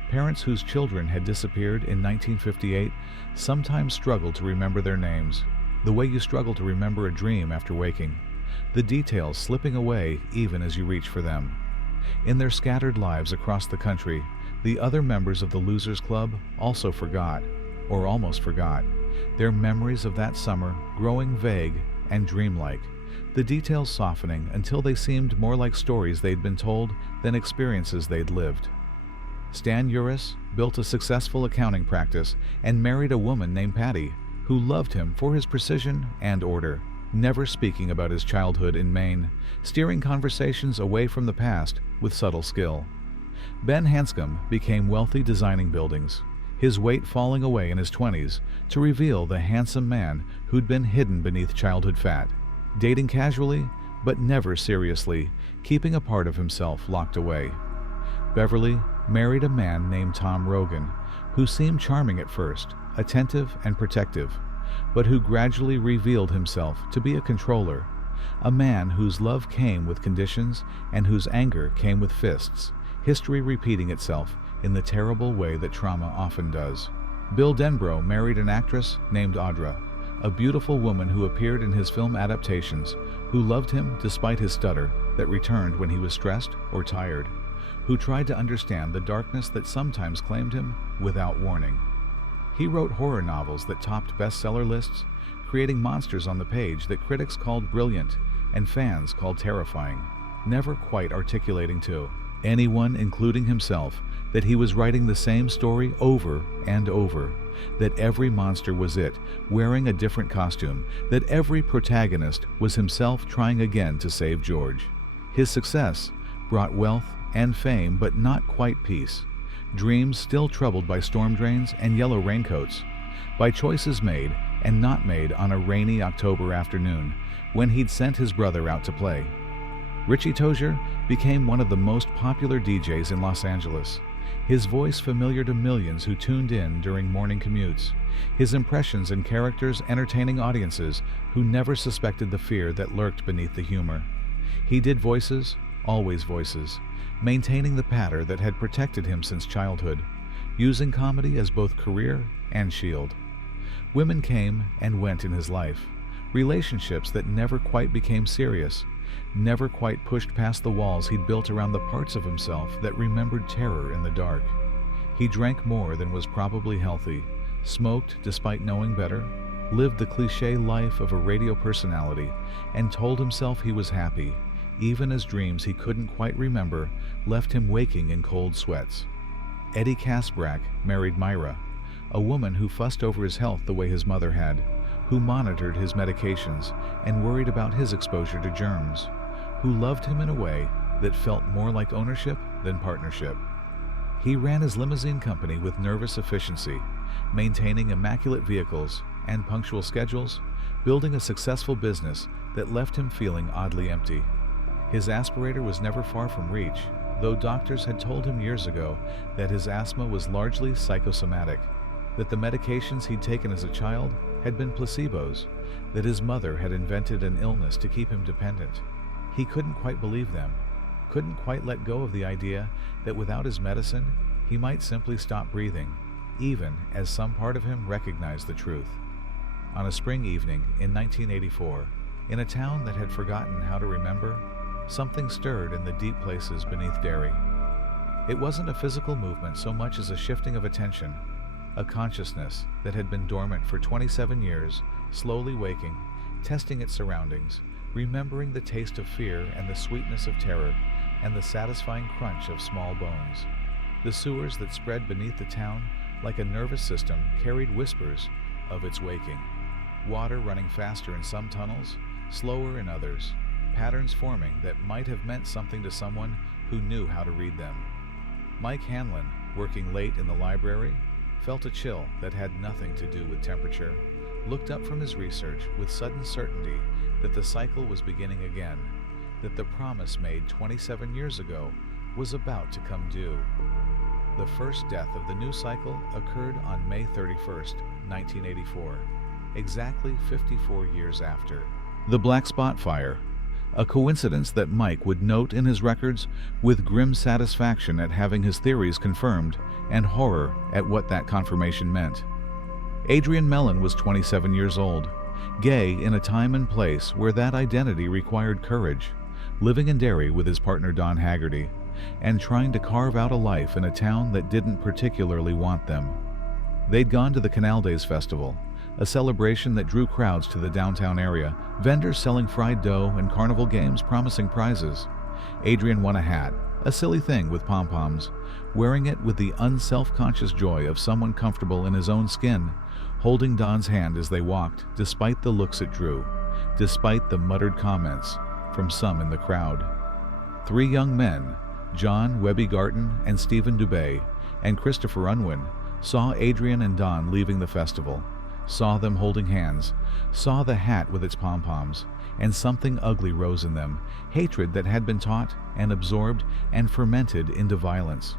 Parents whose children had disappeared in 1958 sometimes struggled to remember their names, the way you struggle to remember a dream after waking, the details slipping away even as you reach for them. In their scattered lives across the country, the other members of the Losers Club also forgot, or almost forgot, their memories of that summer growing vague and dreamlike, the details softening until they seemed more like stories they'd been told than experiences they'd lived. Stan Uris built a successful accounting practice and married a woman named Patty, who loved him for his precision and order. never speaking about his childhood in Maine, steering conversations away from the past with subtle skill. Ben Hanscom became wealthy designing buildings, his weight falling away in his 20s to reveal the handsome man who'd been hidden beneath childhood fat, dating casually but never seriously, keeping a part of himself locked away. Beverly married a man named Tom Rogan, who seemed charming at first, attentive and protective, but who gradually revealed himself to be a controller, a man whose love came with conditions and whose anger came with fists, history repeating itself in the terrible way that trauma often does. Bill Denbro married an actress named Audra, a beautiful woman who appeared in his film adaptations, who loved him despite his stutter that returned when he was stressed or tired, who tried to understand the darkness that sometimes claimed him without warning. He wrote horror novels that topped bestseller lists, creating monsters on the page that critics called brilliant and fans called terrifying, never quite articulating to anyone, including himself, that he was writing the same story over and over, that every monster was it, wearing a different costume, that every protagonist was himself trying again to save George. His success brought wealth and fame, but not quite peace. Dreams still troubled by storm drains and yellow raincoats, by choices made and not made on a rainy October afternoon when he'd sent his brother out to play. Richie Tozier became one of the most popular DJs in Los Angeles, his voice familiar to millions who tuned in during morning commutes, his impressions and characters entertaining audiences who never suspected the fear that lurked beneath the humor. He did voices, always voices, maintaining the patter that had protected him since childhood, using comedy as both career and shield. Women came and went in his life, relationships that never quite became serious, never quite pushed past the walls he'd built around the parts of himself that remembered terror in the dark. He drank more than was probably healthy, smoked despite knowing better, lived the cliché life of a radio personality, and told himself he was happy, even as dreams he couldn't quite remember left him waking in cold sweats. Eddie Kasbrack married Myra, a woman who fussed over his health the way his mother had, who monitored his medications and worried about his exposure to germs, who loved him in a way that felt more like ownership than partnership. He ran his limousine company with nervous efficiency, maintaining immaculate vehicles and punctual schedules, building a successful business that left him feeling oddly empty. His aspirator was never far from reach, though doctors had told him years ago that his asthma was largely psychosomatic, that the medications he'd taken as a child had been placebos, that his mother had invented an illness to keep him dependent. He couldn't quite believe them, couldn't quite let go of the idea that without his medicine, he might simply stop breathing, even as some part of him recognized the truth. On a spring evening in 1984, in a town that had forgotten how to remember, something stirred in the deep places beneath Derry. It wasn't a physical movement so much as a shifting of attention, a consciousness that had been dormant for 27 years, slowly waking, testing its surroundings, remembering the taste of fear and the sweetness of terror, and the satisfying crunch of small bones. The sewers that spread beneath the town like a nervous system carried whispers of its waking. Water running faster in some tunnels, slower in others, patterns forming that might have meant something to someone who knew how to read them. Mike Hanlon, working late in the library, felt a chill that had nothing to do with temperature, looked up from his research with sudden certainty that the cycle was beginning again, that the promise made 27 years ago was about to come due. The first death of the new cycle occurred on May 31st, 1984, exactly 54 years after. The Black Spot Fire, a coincidence that Mike would note in his records with grim satisfaction at having his theories confirmed and horror at what that confirmation meant. Adrian Mellon was 27 years old, gay in a time and place where that identity required courage, living in Derry with his partner Don Haggerty, and trying to carve out a life in a town that didn't particularly want them. They'd gone to the Canal Days Festival, a celebration that drew crowds to the downtown area, vendors selling fried dough and carnival games promising prizes. Adrian won a hat, a silly thing with pom-poms, wearing it with the unself-conscious joy of someone comfortable in his own skin, holding Don's hand as they walked, despite the looks it drew, despite the muttered comments from some in the crowd. 3 young men, John Webby Garton and Stephen Dubé and Christopher Unwin, saw Adrian and Don leaving the festival, saw them holding hands, saw the hat with its pom-poms, and something ugly rose in them, hatred that had been taught and absorbed and fermented into violence.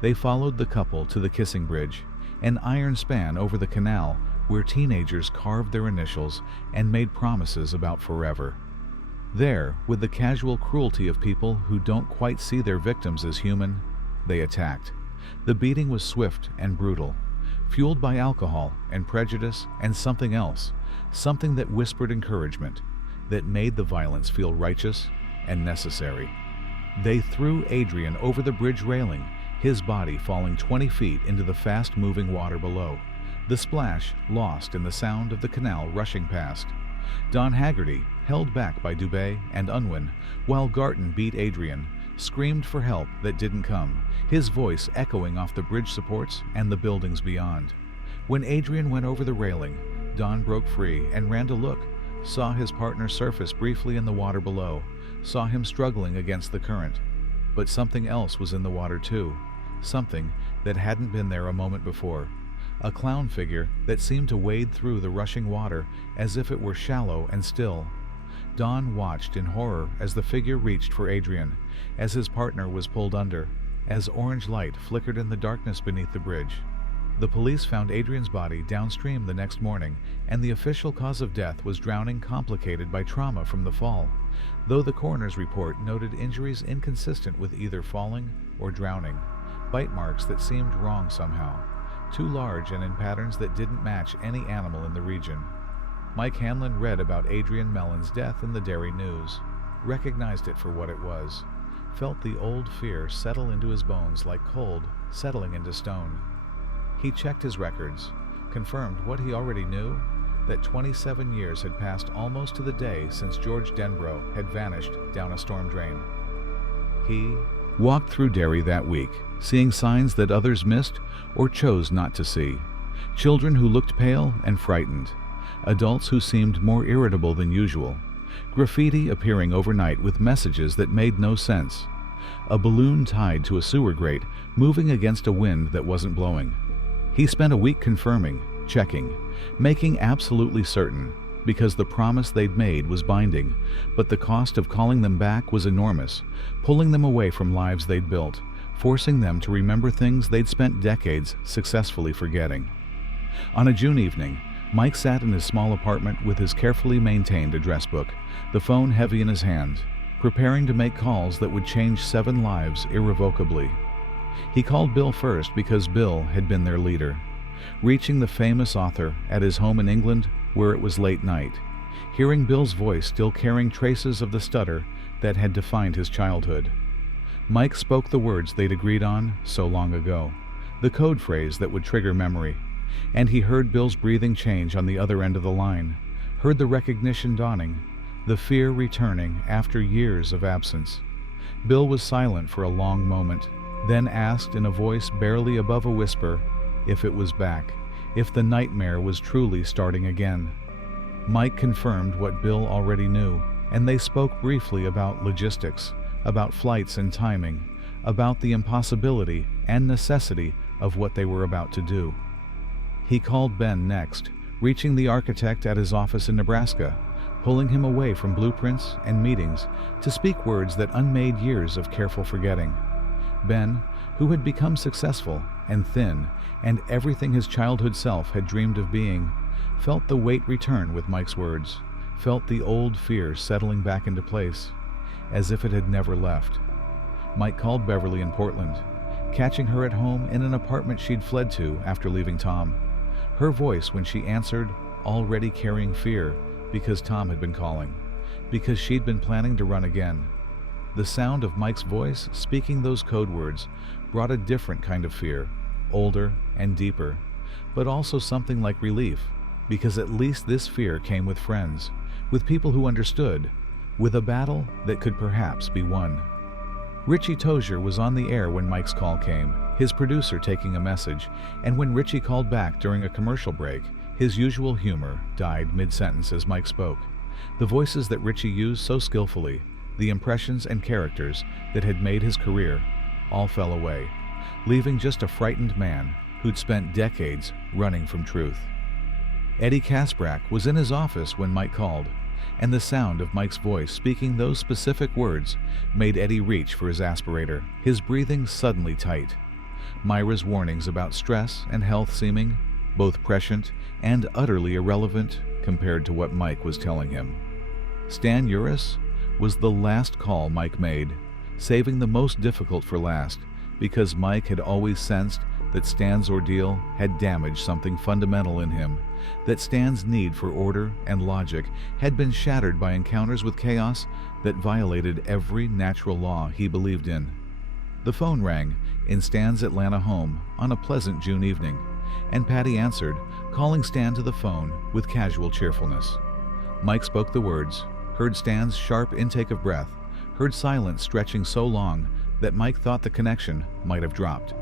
They followed the couple to the kissing bridge, an iron span over the canal where teenagers carved their initials and made promises about forever. There, with the casual cruelty of people who don't quite see their victims as human, they attacked. The beating was swift and brutal, fueled by alcohol and prejudice and something else, something that whispered encouragement, that made the violence feel righteous and necessary. They threw Adrian over the bridge railing, his body falling 20 feet into the fast-moving water below, the splash lost in the sound of the canal rushing past. Don Haggerty, held back by Dubé and Unwin, while Garton beat Adrian, screamed for help that didn't come, his voice echoing off the bridge supports and the buildings beyond. When Adrian went over the railing, Don broke free and ran to look, saw his partner surface briefly in the water below, saw him struggling against the current. But something else was in the water too, something that hadn't been there a moment before. A clown figure that seemed to wade through the rushing water as if it were shallow and still. Don watched in horror as the figure reached for Adrian, as his partner was pulled under, as orange light flickered in the darkness beneath the bridge. The police found Adrian's body downstream the next morning, and the official cause of death was drowning complicated by trauma from the fall, though the coroner's report noted injuries inconsistent with either falling or drowning, bite marks that seemed wrong somehow, too large and in patterns that didn't match any animal in the region. Mike Hanlon read about Adrian Mellon's death in the Derry News, recognized it for what it was, felt the old fear settle into his bones like cold settling into stone. He checked his records, confirmed what he already knew, that 27 years had passed almost to the day since George Denbro had vanished down a storm drain. He walked through Derry that week, seeing signs that others missed or chose not to see. Children who looked pale and frightened. Adults who seemed more irritable than usual. Graffiti appearing overnight with messages that made no sense. A balloon tied to a sewer grate moving against a wind that wasn't blowing. He spent a week confirming, checking, making absolutely certain, because the promise they'd made was binding, but the cost of calling them back was enormous, pulling them away from lives they'd built, forcing them to remember things they'd spent decades successfully forgetting. On a June evening, Mike sat in his small apartment with his carefully maintained address book, the phone heavy in his hand, preparing to make calls that would change 7 lives irrevocably. He called Bill first because Bill had been their leader, reaching the famous author at his home in England where it was late night, hearing Bill's voice still carrying traces of the stutter that had defined his childhood. Mike spoke the words they'd agreed on so long ago, the code phrase that would trigger memory, and he heard Bill's breathing change on the other end of the line, heard the recognition dawning, the fear returning after years of absence. Bill was silent for a long moment, then asked in a voice barely above a whisper if it was back, if the nightmare was truly starting again. Mike confirmed what Bill already knew, and they spoke briefly about logistics, about flights and timing, about the impossibility and necessity of what they were about to do. He called Ben next, reaching the architect at his office in Nebraska, pulling him away from blueprints and meetings to speak words that unmade years of careful forgetting. Ben, who had become successful and thin and everything his childhood self had dreamed of being, felt the weight return with Mike's words, felt the old fear settling back into place, as if it had never left. Mike called Beverly in Portland, catching her at home in an apartment she'd fled to after leaving Tom. Her voice when she answered, already carrying fear, because Tom had been calling, because she'd been planning to run again. The sound of Mike's voice speaking those code words brought a different kind of fear, older and deeper, but also something like relief, because at least this fear came with friends, with people who understood, with a battle that could perhaps be won. Richie Tozier was on the air when Mike's call came, his producer taking a message, and when Richie called back during a commercial break, his usual humor died mid-sentence as Mike spoke. The voices that Ritchie used so skillfully, the impressions and characters that had made his career, all fell away, leaving just a frightened man who'd spent decades running from truth. Eddie Kasprak was in his office when Mike called, and the sound of Mike's voice speaking those specific words made Eddie reach for his aspirator, his breathing suddenly tight. Myra's warnings about stress and health seeming both prescient and utterly irrelevant compared to what Mike was telling him. Stan Uris was the last call Mike made, saving the most difficult for last, because Mike had always sensed that Stan's ordeal had damaged something fundamental in him, that Stan's need for order and logic had been shattered by encounters with chaos that violated every natural law he believed in. The phone rang in Stan's Atlanta home on a pleasant June evening, and Patty answered, calling Stan to the phone with casual cheerfulness. Mike spoke the words, heard Stan's sharp intake of breath, heard silence stretching so long that Mike thought the connection might have dropped.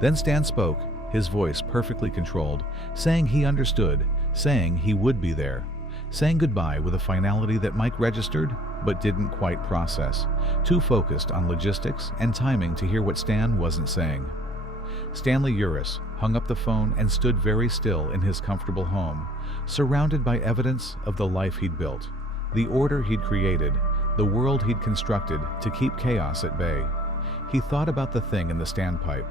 Then Stan spoke, his voice perfectly controlled, saying he understood, saying he would be there, saying goodbye with a finality that Mike registered but didn't quite process, too focused on logistics and timing to hear what Stan wasn't saying. Stanley Uris hung up the phone and stood very still in his comfortable home, surrounded by evidence of the life he'd built, the order he'd created, the world he'd constructed to keep chaos at bay. He thought about the thing in the standpipe,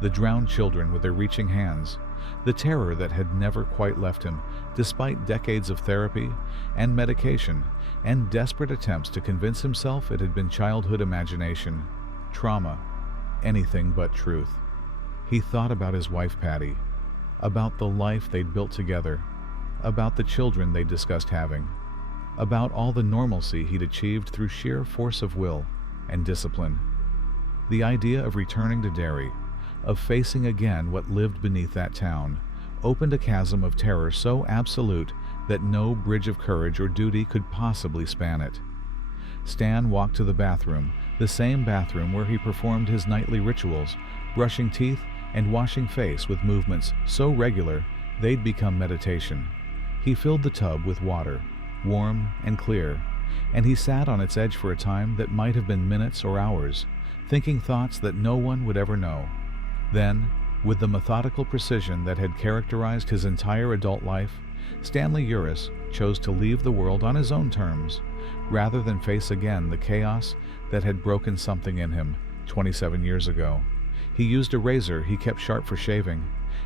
the drowned children with their reaching hands, the terror that had never quite left him despite decades of therapy and medication and desperate attempts to convince himself it had been childhood imagination, trauma, anything but truth. He thought about his wife Patty, about the life they'd built together, about the children they'd discussed having, about all the normalcy he'd achieved through sheer force of will and discipline. The idea of returning to Derry, of facing again what lived beneath that town, opened a chasm of terror so absolute that no bridge of courage or duty could possibly span it. Stan walked to the bathroom, the same bathroom where he performed his nightly rituals, brushing teeth and washing face with movements so regular they'd become meditation. He filled the tub with water, warm and clear, and he sat on its edge for a time that might have been minutes or hours, thinking thoughts that no one would ever know. Then, with the methodical precision that had characterized his entire adult life, Stanley Uris chose to leave the world on his own terms, rather than face again the chaos that had broken something in him 27 years ago. He used a razor he kept sharp for shaving,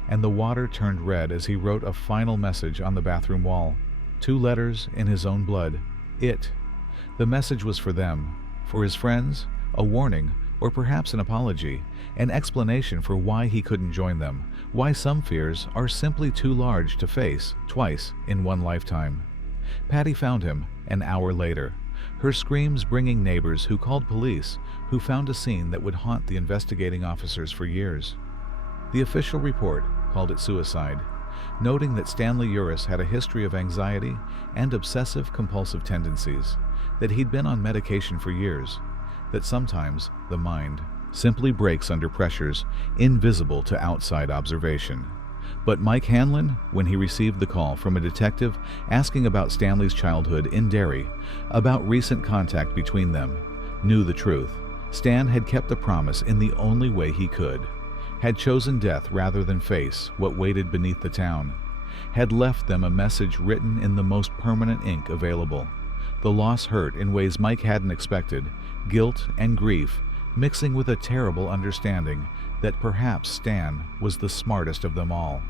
and the water turned red as he wrote a final message on the bathroom wall. 2 letters in his own blood. It. The message was for them, for his friends, a warning, or perhaps an apology, an explanation for why he couldn't join them, why some fears are simply too large to face twice in one lifetime. Patty found him an hour later, her screams bringing neighbors who called police, who found a scene that would haunt the investigating officers for years. The official report called it suicide, noting that Stanley Uris had a history of anxiety and obsessive-compulsive tendencies, that he'd been on medication for years, that sometimes the mind simply breaks under pressures invisible to outside observation. But Mike Hanlon, when he received the call from a detective asking about Stanley's childhood in Derry, about recent contact between them, knew the truth. Stan had kept the promise in the only way he could, had chosen death rather than face what waited beneath the town, had left them a message written in the most permanent ink available. The loss hurt in ways Mike hadn't expected, guilt and grief mixing with a terrible understanding that perhaps Stan was the smartest of them all,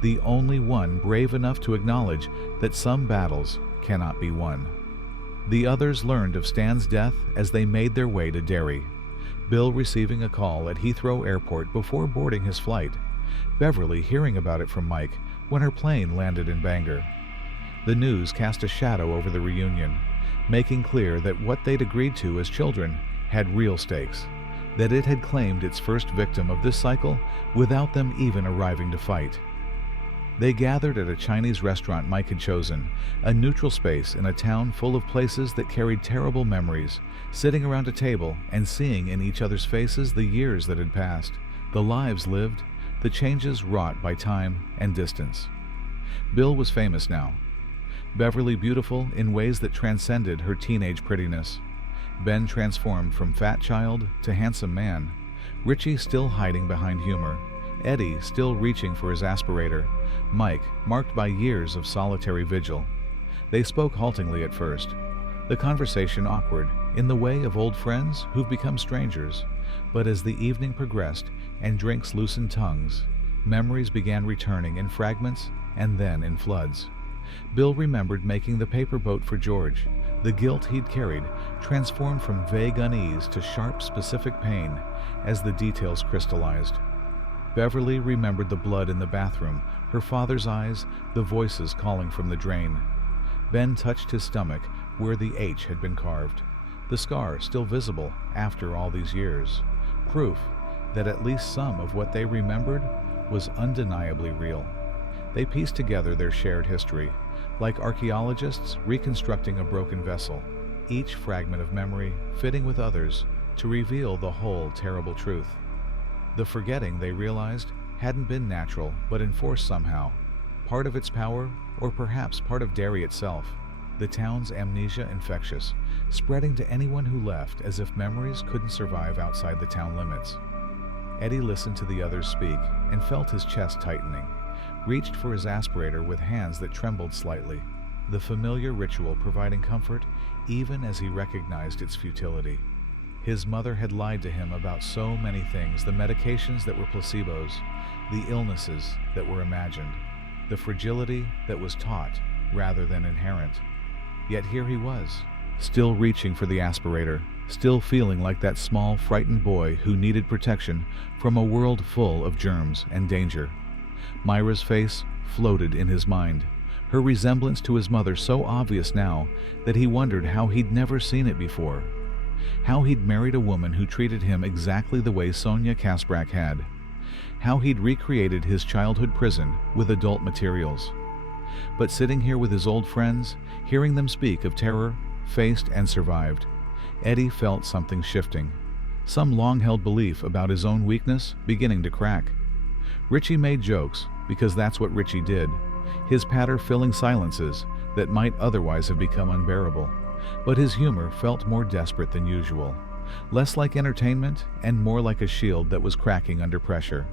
the only one brave enough to acknowledge that some battles cannot be won. The others learned of Stan's death as they made their way to Derry, Bill receiving a call at Heathrow Airport before boarding his flight, Beverly hearing about it from Mike when her plane landed in Bangor. The news cast a shadow over the reunion, making clear that what they'd agreed to as children had real stakes, that it had claimed its first victim of this cycle without them even arriving to fight. They gathered at a Chinese restaurant Mike had chosen, a neutral space in a town full of places that carried terrible memories, sitting around a table and seeing in each other's faces the years that had passed, the lives lived, the changes wrought by time and distance. Bill was famous now. Beverly beautiful in ways that transcended her teenage prettiness. Ben transformed from fat child to handsome man. Richie still hiding behind humor. Eddie still reaching for his aspirator. Mike marked by years of solitary vigil. They spoke haltingly at first, the conversation awkward, in the way of old friends who've become strangers. But as the evening progressed and drinks loosened tongues, memories began returning in fragments and then in floods. Bill remembered making the paper boat for George. The guilt he'd carried transformed from vague unease to sharp, specific pain as the details crystallized. Beverly remembered the blood in the bathroom, her father's eyes, the voices calling from the drain. Ben touched his stomach where the H had been carved, the scar still visible after all these years. Proof that at least some of what they remembered was undeniably real. They pieced together their shared history, like archaeologists reconstructing a broken vessel, each fragment of memory fitting with others to reveal the whole terrible truth. The forgetting, they realized, hadn't been natural but enforced somehow, part of its power or perhaps part of Derry itself. The town's amnesia infectious, spreading to anyone who left as if memories couldn't survive outside the town limits. Eddie listened to the others speak and felt his chest tightening, reached for his aspirator with hands that trembled slightly, the familiar ritual providing comfort even as he recognized its futility. His mother had lied to him about so many things, the medications that were placebos, the illnesses that were imagined, the fragility that was taught rather than inherent. Yet here he was, still reaching for the aspirator, still feeling like that small, frightened boy who needed protection from a world full of germs and danger. Myra's face floated in his mind, her resemblance to his mother so obvious now that he wondered how he'd never seen it before. How he'd married a woman who treated him exactly the way Sonia Kasprak had. How he'd recreated his childhood prison with adult materials. But sitting here with his old friends, hearing them speak of terror, faced and survived, Eddie felt something shifting, some long-held belief about his own weakness beginning to crack. Richie made jokes because that's what Richie did, his patter filling silences that might otherwise have become unbearable. But his humor felt more desperate than usual, less like entertainment and more like a shield that was cracking under pressure.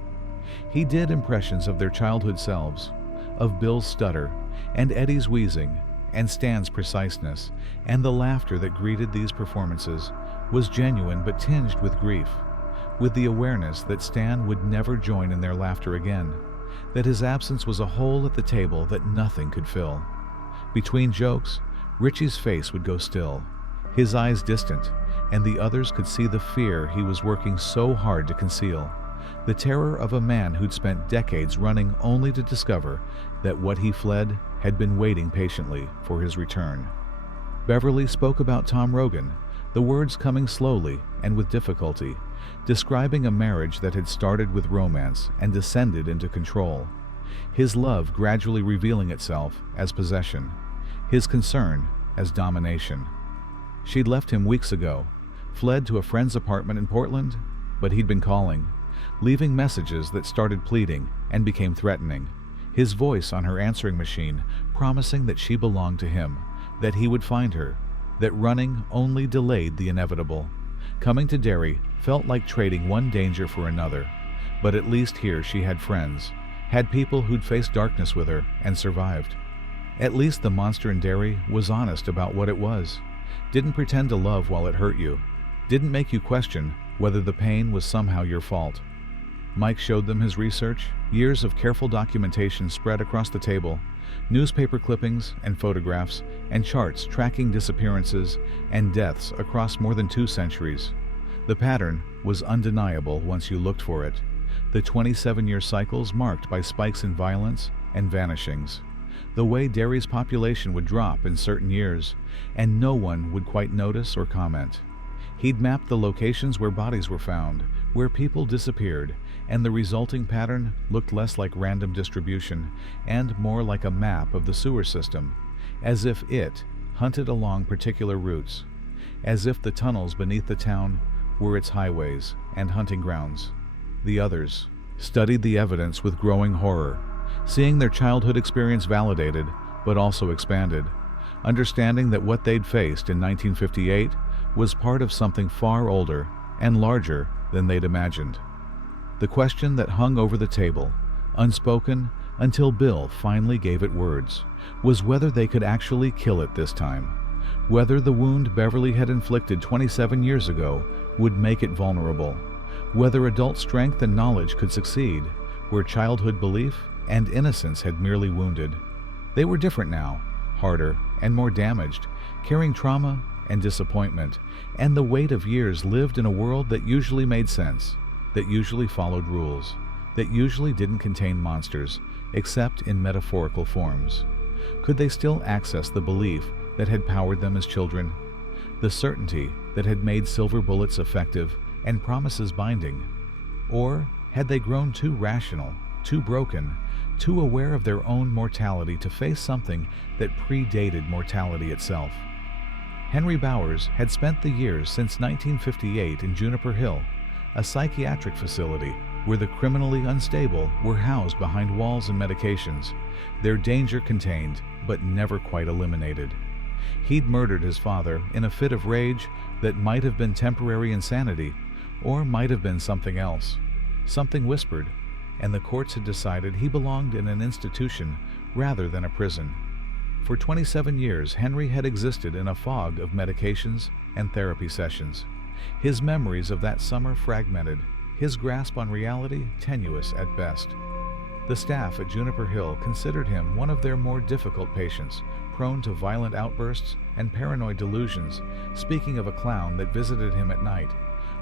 He did impressions of their childhood selves, of Bill's stutter, and Eddie's wheezing, and Stan's preciseness, and the laughter that greeted these performances was genuine but tinged with grief, with the awareness that Stan would never join in their laughter again, that his absence was a hole at the table that nothing could fill. Between jokes, Richie's face would go still, his eyes distant, and the others could see the fear he was working so hard to conceal, the terror of a man who'd spent decades running only to discover that what he fled had been waiting patiently for his return. Beverly spoke about Tom Rogan, the words coming slowly and with difficulty, describing a marriage that had started with romance and descended into control, his love gradually revealing itself as possession, his concern as domination. She'd left him weeks ago, fled to a friend's apartment in Portland, but he'd been calling, leaving messages that started pleading and became threatening, his voice on her answering machine promising that she belonged to him, that he would find her, that running only delayed the inevitable. Coming to Derry felt like trading one danger for another, but at least here she had friends, had people who'd faced darkness with her and survived. At least the monster in Derry was honest about what it was, didn't pretend to love while it hurt you, didn't make you question whether the pain was somehow your fault. Mike showed them his research, years of careful documentation spread across the table, newspaper clippings and photographs and charts tracking disappearances and deaths across more than 2 centuries. The pattern was undeniable once you looked for it, the 27-year cycles marked by spikes in violence and vanishings, the way Derry's population would drop in certain years, and no one would quite notice or comment. He'd mapped the locations where bodies were found, where people disappeared, and the resulting pattern looked less like random distribution and more like a map of the sewer system, as if it hunted along particular routes, as if the tunnels beneath the town were its highways and hunting grounds. The others studied the evidence with growing horror, seeing their childhood experience validated, but also expanded, understanding that what they'd faced in 1958 was part of something far older and larger than they'd imagined. The question that hung over the table, unspoken until Bill finally gave it words, was whether they could actually kill it this time, whether the wound Beverly had inflicted 27 years ago would make it vulnerable, whether adult strength and knowledge could succeed where childhood belief and innocence had merely wounded. They were different now, harder and more damaged, carrying trauma and disappointment and the weight of years lived in a world that usually made sense, that usually followed rules, that usually didn't contain monsters except in metaphorical forms. Could they still access the belief that had powered them as children, the certainty that had made silver bullets effective and promises binding? Or had they grown too rational, too broken, too aware of their own mortality to face something that predated mortality itself? Henry Bowers had spent the years since 1958 in Juniper Hill, a psychiatric facility where the criminally unstable were housed behind walls and medications, their danger contained but never quite eliminated. He'd murdered his father in a fit of rage that might have been temporary insanity, or might have been something else, something whispered, and the courts had decided he belonged in an institution rather than a prison. For 27 years, Henry had existed in a fog of medications and therapy sessions. His memories of that summer fragmented, his grasp on reality tenuous at best. The staff at Juniper Hill considered him one of their more difficult patients, prone to violent outbursts and paranoid delusions, speaking of a clown that visited him at night,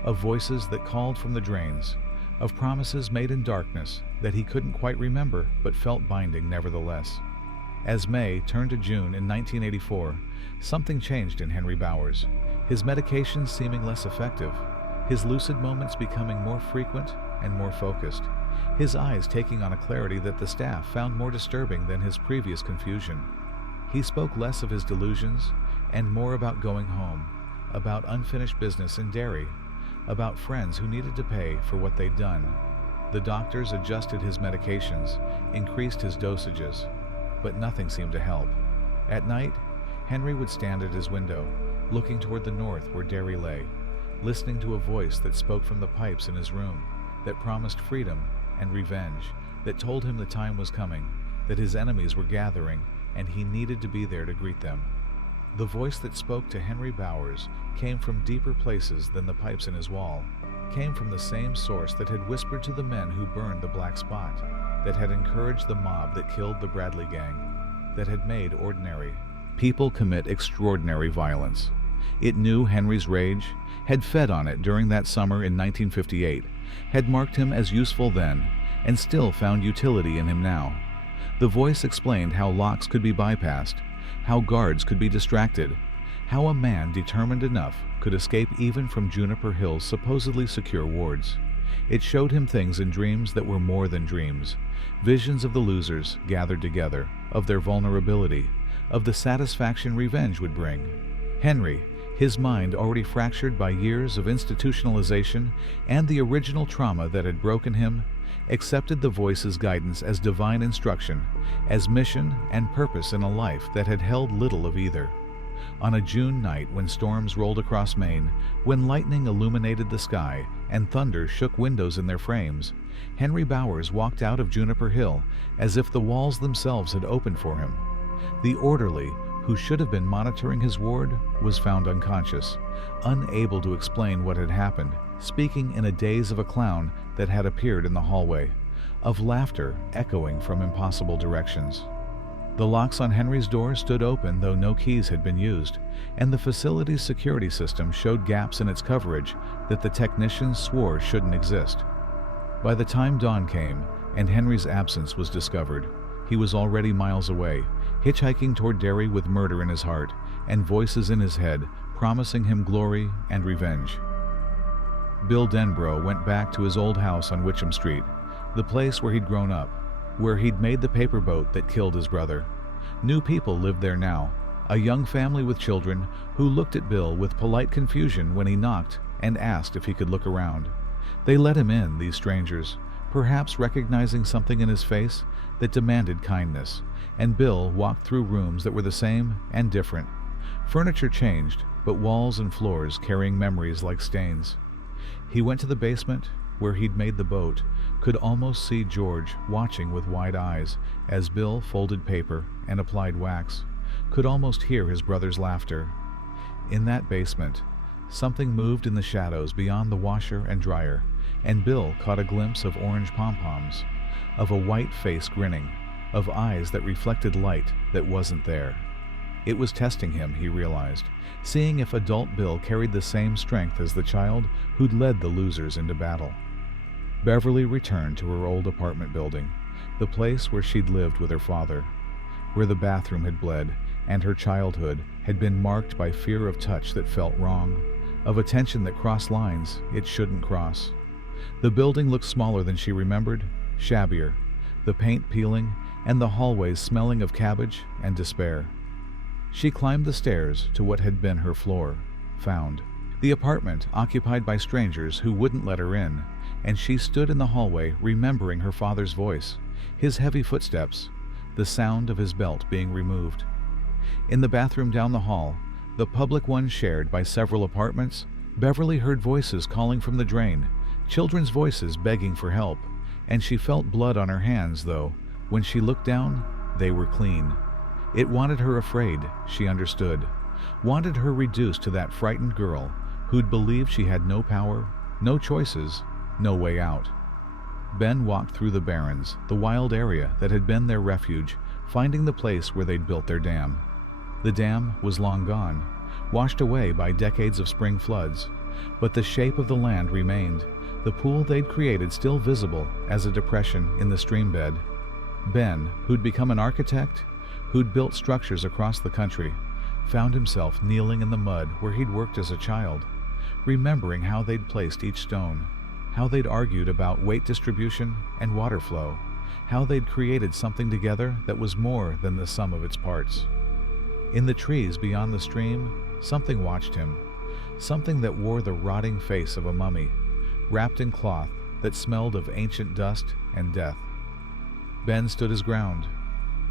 of voices that called from the drains, of promises made in darkness that he couldn't quite remember but felt binding nevertheless. As May turned to June in 1984, something changed in Henry Bowers, his medications seeming less effective, his lucid moments becoming more frequent and more focused, his eyes taking on a clarity that the staff found more disturbing than his previous confusion. He spoke less of his delusions and more about going home, about unfinished business in Derry, about friends who needed to pay for what they'd done. The doctors adjusted his medications, increased his dosages, but nothing seemed to help. At night, Henry would stand at his window, looking toward the north where Derry lay, listening to a voice that spoke from the pipes in his room, that promised freedom and revenge, that told him the time was coming, that his enemies were gathering, and he needed to be there to greet them. The voice that spoke to Henry Bowers came from deeper places than the pipes in his wall, came from the same source that had whispered to the men who burned the Black Spot, that had encouraged the mob that killed the Bradley gang, that had made ordinary people commit extraordinary violence. It knew Henry's rage, had fed on it during that summer in 1958, had marked him as useful then, and still found utility in him now. The voice explained how locks could be bypassed, how guards could be distracted, how a man determined enough could escape even from Juniper Hill's supposedly secure wards. It showed him things in dreams that were more than dreams, visions of the losers gathered together, of their vulnerability, of the satisfaction revenge would bring. Henry, his mind already fractured by years of institutionalization and the original trauma that had broken him, accepted the voice's guidance as divine instruction, as mission and purpose in a life that had held little of either. On a June night when storms rolled across Maine, when lightning illuminated the sky and thunder shook windows in their frames, Henry Bowers walked out of Juniper Hill as if the walls themselves had opened for him. The orderly, who should have been monitoring his ward, was found unconscious, unable to explain what had happened, speaking in a daze of a clown that had appeared in the hallway, of laughter echoing from impossible directions. The locks on Henry's door stood open though no keys had been used, and the facility's security system showed gaps in its coverage that the technicians swore shouldn't exist. By the time dawn came and Henry's absence was discovered, he was already miles away, hitchhiking toward Derry with murder in his heart and voices in his head promising him glory and revenge. Bill Denbro went back to his old house on Witcham Street, the place where he'd grown up, where he'd made the paper boat that killed his brother. New people lived there now, a young family with children who looked at Bill with polite confusion when he knocked and asked if he could look around. They let him in, these strangers, perhaps recognizing something in his face that demanded kindness, and Bill walked through rooms that were the same and different. Furniture changed, but walls and floors carrying memories like stains. He went to the basement, where he'd made the boat, could almost see George watching with wide eyes as Bill folded paper and applied wax, could almost hear his brother's laughter. In that basement, something moved in the shadows beyond the washer and dryer, and Bill caught a glimpse of orange pom-poms, of a white face grinning, of eyes that reflected light that wasn't there. It was testing him, he realized, seeing if adult Bill carried the same strength as the child who'd led the losers into battle. Beverly returned to her old apartment building, the place where she'd lived with her father, where the bathroom had bled and her childhood had been marked by fear of touch that felt wrong, of attention that crossed lines it shouldn't cross. The building looked smaller than she remembered, shabbier, the paint peeling and the hallways smelling of cabbage and despair. She climbed the stairs to what had been her floor, found the apartment occupied by strangers who wouldn't let her in, and she stood in the hallway remembering her father's voice, his heavy footsteps, the sound of his belt being removed. In the bathroom down the hall, the public one shared by several apartments, Beverly heard voices calling from the drain, children's voices begging for help, and she felt blood on her hands, though, when she looked down, they were clean. It wanted her afraid, she understood, wanted her reduced to that frightened girl who'd believed she had no power, no choices, no way out. Ben walked through the barrens, the wild area that had been their refuge, finding the place where they'd built their dam. The dam was long gone, washed away by decades of spring floods, but the shape of the land remained, the pool they'd created still visible as a depression in the stream bed. Ben, who'd become an architect, who'd built structures across the country, found himself kneeling in the mud where he'd worked as a child, remembering how they'd placed each stone, how they'd argued about weight distribution and water flow, how they'd created something together that was more than the sum of its parts. In the trees beyond the stream, something watched him, something that wore the rotting face of a mummy, wrapped in cloth that smelled of ancient dust and death. Ben stood his ground,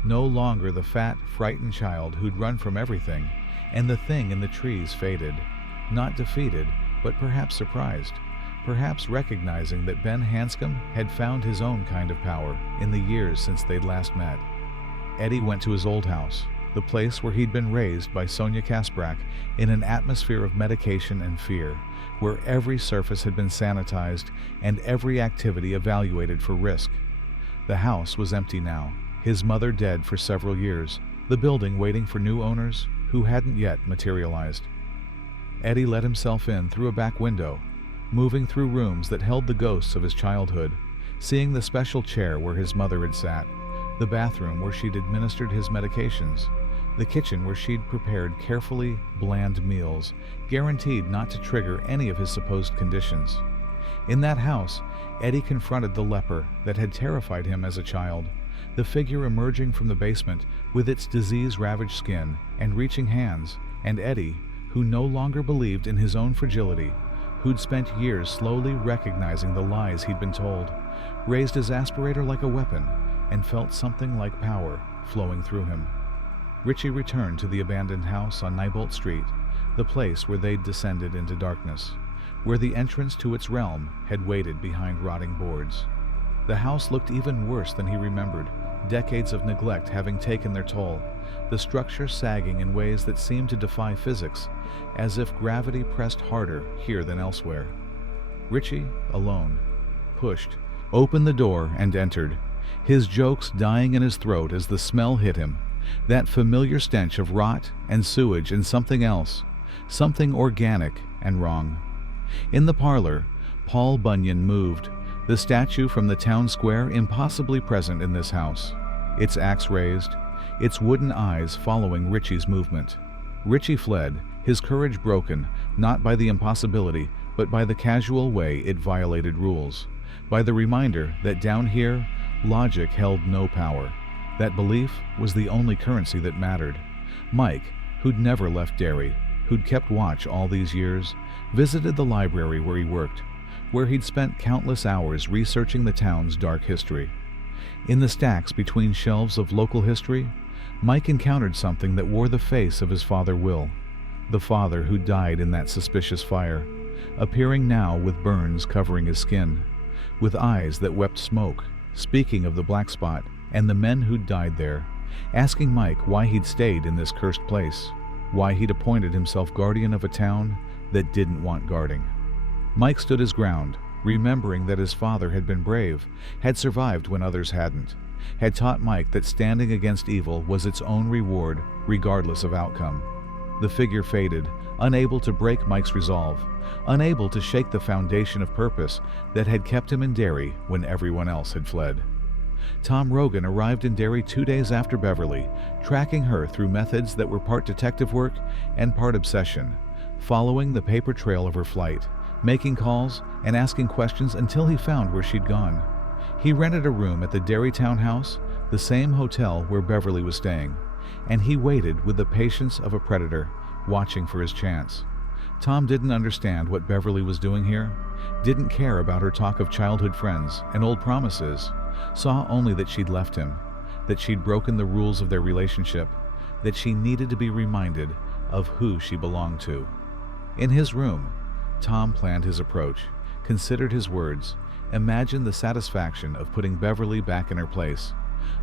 no longer the fat, frightened child who'd run from everything, and the thing in the trees faded, not defeated, but perhaps surprised, perhaps recognizing that Ben Hanscom had found his own kind of power in the years since they'd last met. Eddie went to his old house, the place where he'd been raised by Sonia Kasprak in an atmosphere of medication and fear, where every surface had been sanitized and every activity evaluated for risk. The house was empty now, his mother dead for several years, the building waiting for new owners who hadn't yet materialized. Eddie let himself in through a back window, moving through rooms that held the ghosts of his childhood, seeing the special chair where his mother had sat, the bathroom where she'd administered his medications, the kitchen where she'd prepared carefully bland meals, guaranteed not to trigger any of his supposed conditions. In that house, Eddie confronted the leper that had terrified him as a child, the figure emerging from the basement with its disease-ravaged skin and reaching hands, and Eddie, who no longer believed in his own fragility, who'd spent years slowly recognizing the lies he'd been told, raised his aspirator like a weapon and felt something like power flowing through him. Richie returned to the abandoned house on Neibolt Street, the place where they'd descended into darkness, where the entrance to its realm had waited behind rotting boards. The house looked even worse than he remembered, decades of neglect having taken their toll, the structure sagging in ways that seemed to defy physics, as if gravity pressed harder here than elsewhere. Richie, alone, pushed, opened the door and entered, his jokes dying in his throat as the smell hit him, that familiar stench of rot and sewage and something else, something organic and wrong. In the parlor, Paul Bunyan moved, the statue from the town square impossibly present in this house, its axe raised, its wooden eyes following Richie's movement. Richie fled, his courage broken, not by the impossibility, but by the casual way it violated rules, by the reminder that down here, logic held no power, that belief was the only currency that mattered. Mike, who'd never left Derry, who'd kept watch all these years, visited the library where he worked, where he'd spent countless hours researching the town's dark history. In the stacks between shelves of local history, Mike encountered something that wore the face of his father Will, the father who died in that suspicious fire, appearing now with burns covering his skin, with eyes that wept smoke, speaking of the black spot and the men who'd died there, asking Mike why he'd stayed in this cursed place, why he'd appointed himself guardian of a town that didn't want guarding. Mike stood his ground, remembering that his father had been brave, had survived when others hadn't, had taught Mike that standing against evil was its own reward, regardless of outcome. The figure faded, unable to break Mike's resolve, unable to shake the foundation of purpose that had kept him in Derry when everyone else had fled. Tom Rogan arrived in Derry 2 days after Beverly, tracking her through methods that were part detective work and part obsession, following the paper trail of her flight, making calls and asking questions until he found where she'd gone. He rented a room at the Derry townhouse, the same hotel where Beverly was staying, and he waited with the patience of a predator, watching for his chance. Tom didn't understand what Beverly was doing here, didn't care about her talk of childhood friends and old promises, saw only that she'd left him, that she'd broken the rules of their relationship, that she needed to be reminded of who she belonged to. In his room, Tom planned his approach, considered his words, imagined the satisfaction of putting Beverly back in her place,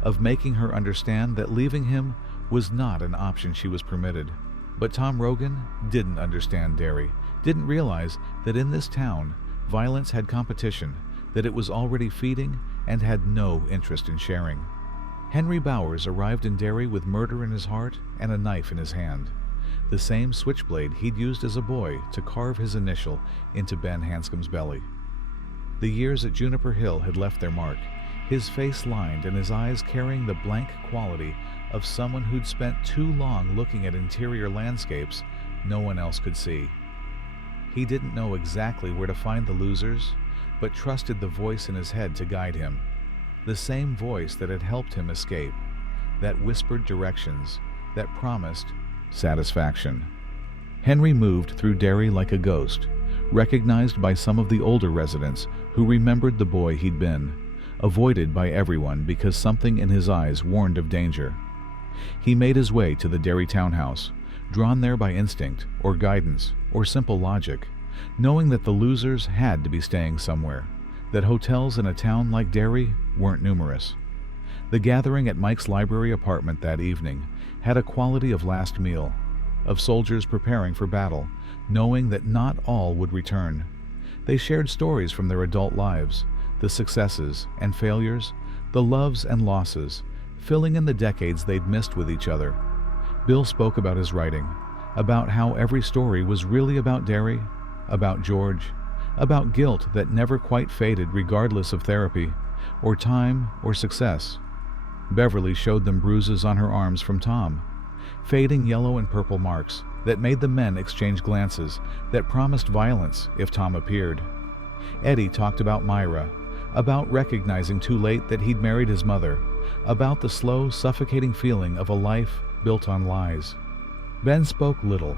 of making her understand that leaving him was not an option she was permitted. But Tom Rogan didn't understand Derry, didn't realize that in this town, violence had competition, that it was already feeding and had no interest in sharing. Henry Bowers arrived in Derry with murder in his heart and a knife in his hand, the same switchblade he'd used as a boy to carve his initial into Ben Hanscom's belly. The years at Juniper Hill had left their mark, his face lined and his eyes carrying the blank quality of someone who'd spent too long looking at interior landscapes no one else could see. He didn't know exactly where to find the losers, but trusted the voice in his head to guide him, the same voice that had helped him escape, that whispered directions, that promised satisfaction. Henry moved through Derry like a ghost, recognized by some of the older residents who remembered the boy he'd been, avoided by everyone because something in his eyes warned of danger. He made his way to the Derry townhouse, drawn there by instinct or guidance or simple logic, knowing that the losers had to be staying somewhere, that hotels in a town like Derry weren't numerous. The gathering at Mike's library apartment that evening had a quality of last meal, of soldiers preparing for battle, knowing that not all would return. They shared stories from their adult lives, the successes and failures, the loves and losses, filling in the decades they'd missed with each other. Bill spoke about his writing, about how every story was really about Derry, about George, about guilt that never quite faded regardless of therapy, or time, or success. Beverly showed them bruises on her arms from Tom, fading yellow and purple marks that made the men exchange glances that promised violence if Tom appeared. Eddie talked about Myra, about recognizing too late that he'd married his mother, about the slow, suffocating feeling of a life built on lies. Ben spoke little,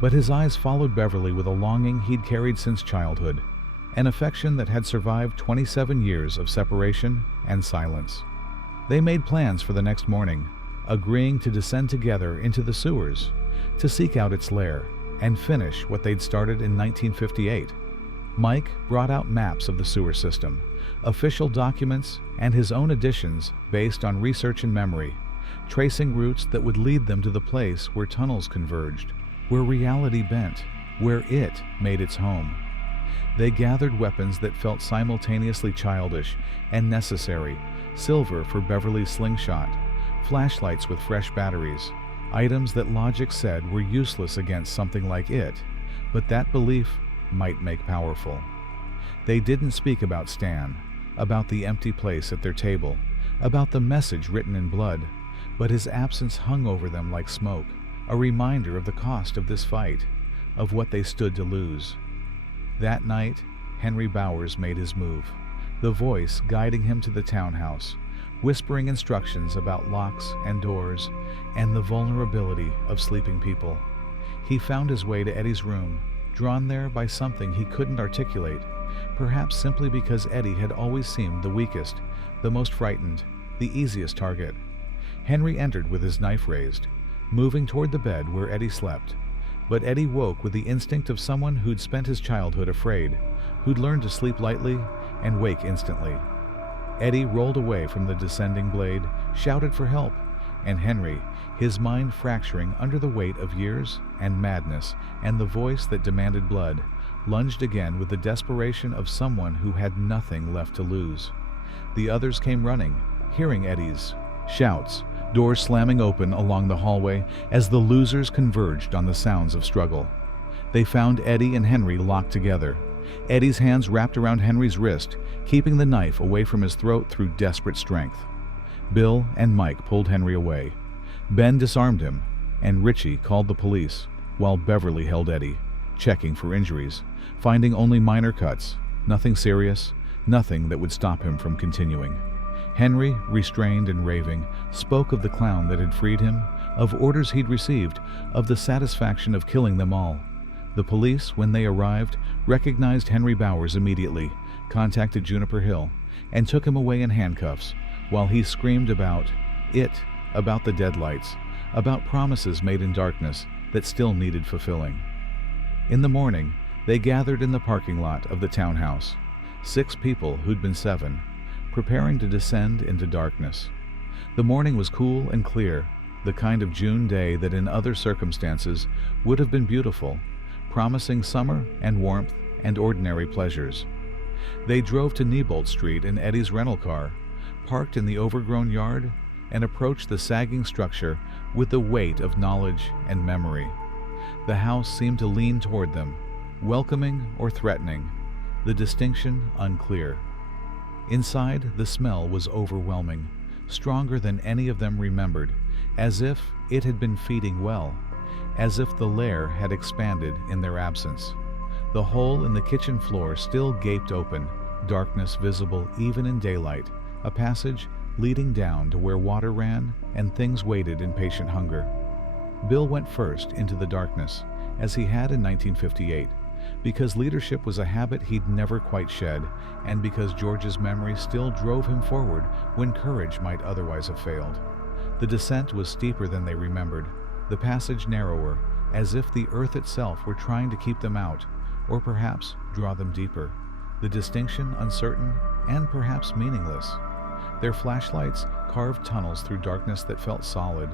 but his eyes followed Beverly with a longing he'd carried since childhood, an affection that had survived 27 years of separation and silence. They made plans for the next morning, agreeing to descend together into the sewers, to seek out its lair, and finish what they'd started in 1958. Mike brought out maps of the sewer system, official documents, and his own additions based on research and memory, tracing routes that would lead them to the place where tunnels converged, where reality bent, where it made its home. They gathered weapons that felt simultaneously childish and necessary, silver for Beverly's slingshot, flashlights with fresh batteries, items that logic said were useless against something like it, but that belief might make powerful. They didn't speak about Stan, about the empty place at their table, about the message written in blood, but his absence hung over them like smoke, a reminder of the cost of this fight, of what they stood to lose. That night, Henry Bowers made his move, the voice guiding him to the townhouse, whispering instructions about locks and doors and the vulnerability of sleeping people. He found his way to Eddie's room, drawn there by something he couldn't articulate, perhaps simply because Eddie had always seemed the weakest, the most frightened, the easiest target. Henry entered with his knife raised, moving toward the bed where Eddie slept. But Eddie woke with the instinct of someone who'd spent his childhood afraid, who'd learned to sleep lightly and wake instantly. Eddie rolled away from the descending blade, shouted for help, and Henry, his mind fracturing under the weight of years and madness and the voice that demanded blood, lunged again with the desperation of someone who had nothing left to lose. The others came running, hearing Eddie's shouts, doors slamming open along the hallway as the losers converged on the sounds of struggle. They found Eddie and Henry locked together, Eddie's hands wrapped around Henry's wrist, keeping the knife away from his throat through desperate strength. Bill and Mike pulled Henry away. Ben disarmed him, and Richie called the police, while Beverly held Eddie, checking for injuries, finding only minor cuts, nothing serious, nothing that would stop him from continuing. Henry, restrained and raving, spoke of the clown that had freed him, of orders he'd received, of the satisfaction of killing them all. The police, when they arrived, recognized Henry Bowers immediately, contacted Juniper Hill, and took him away in handcuffs, while he screamed about the deadlights, about promises made in darkness that still needed fulfilling. In the morning, they gathered in the parking lot of the townhouse, 6 people who'd been 7, preparing to descend into darkness. The morning was cool and clear, the kind of June day that in other circumstances would have been beautiful, promising summer and warmth and ordinary pleasures. They drove to Neibolt Street in Eddie's rental car, parked in the overgrown yard, and approached the sagging structure with the weight of knowledge and memory. The house seemed to lean toward them, welcoming or threatening, the distinction unclear. Inside, the smell was overwhelming, stronger than any of them remembered, as if it had been feeding well, as if the lair had expanded in their absence. The hole in the kitchen floor still gaped open, darkness visible even in daylight, a passage leading down to where water ran and things waited in patient hunger. Bill went first into the darkness, as he had in 1958, because leadership was a habit he'd never quite shed, and because George's memory still drove him forward when courage might otherwise have failed. The descent was steeper than they remembered, the passage narrower, as if the earth itself were trying to keep them out, or perhaps draw them deeper. The distinction uncertain and perhaps meaningless. Their flashlights carved tunnels through darkness that felt solid,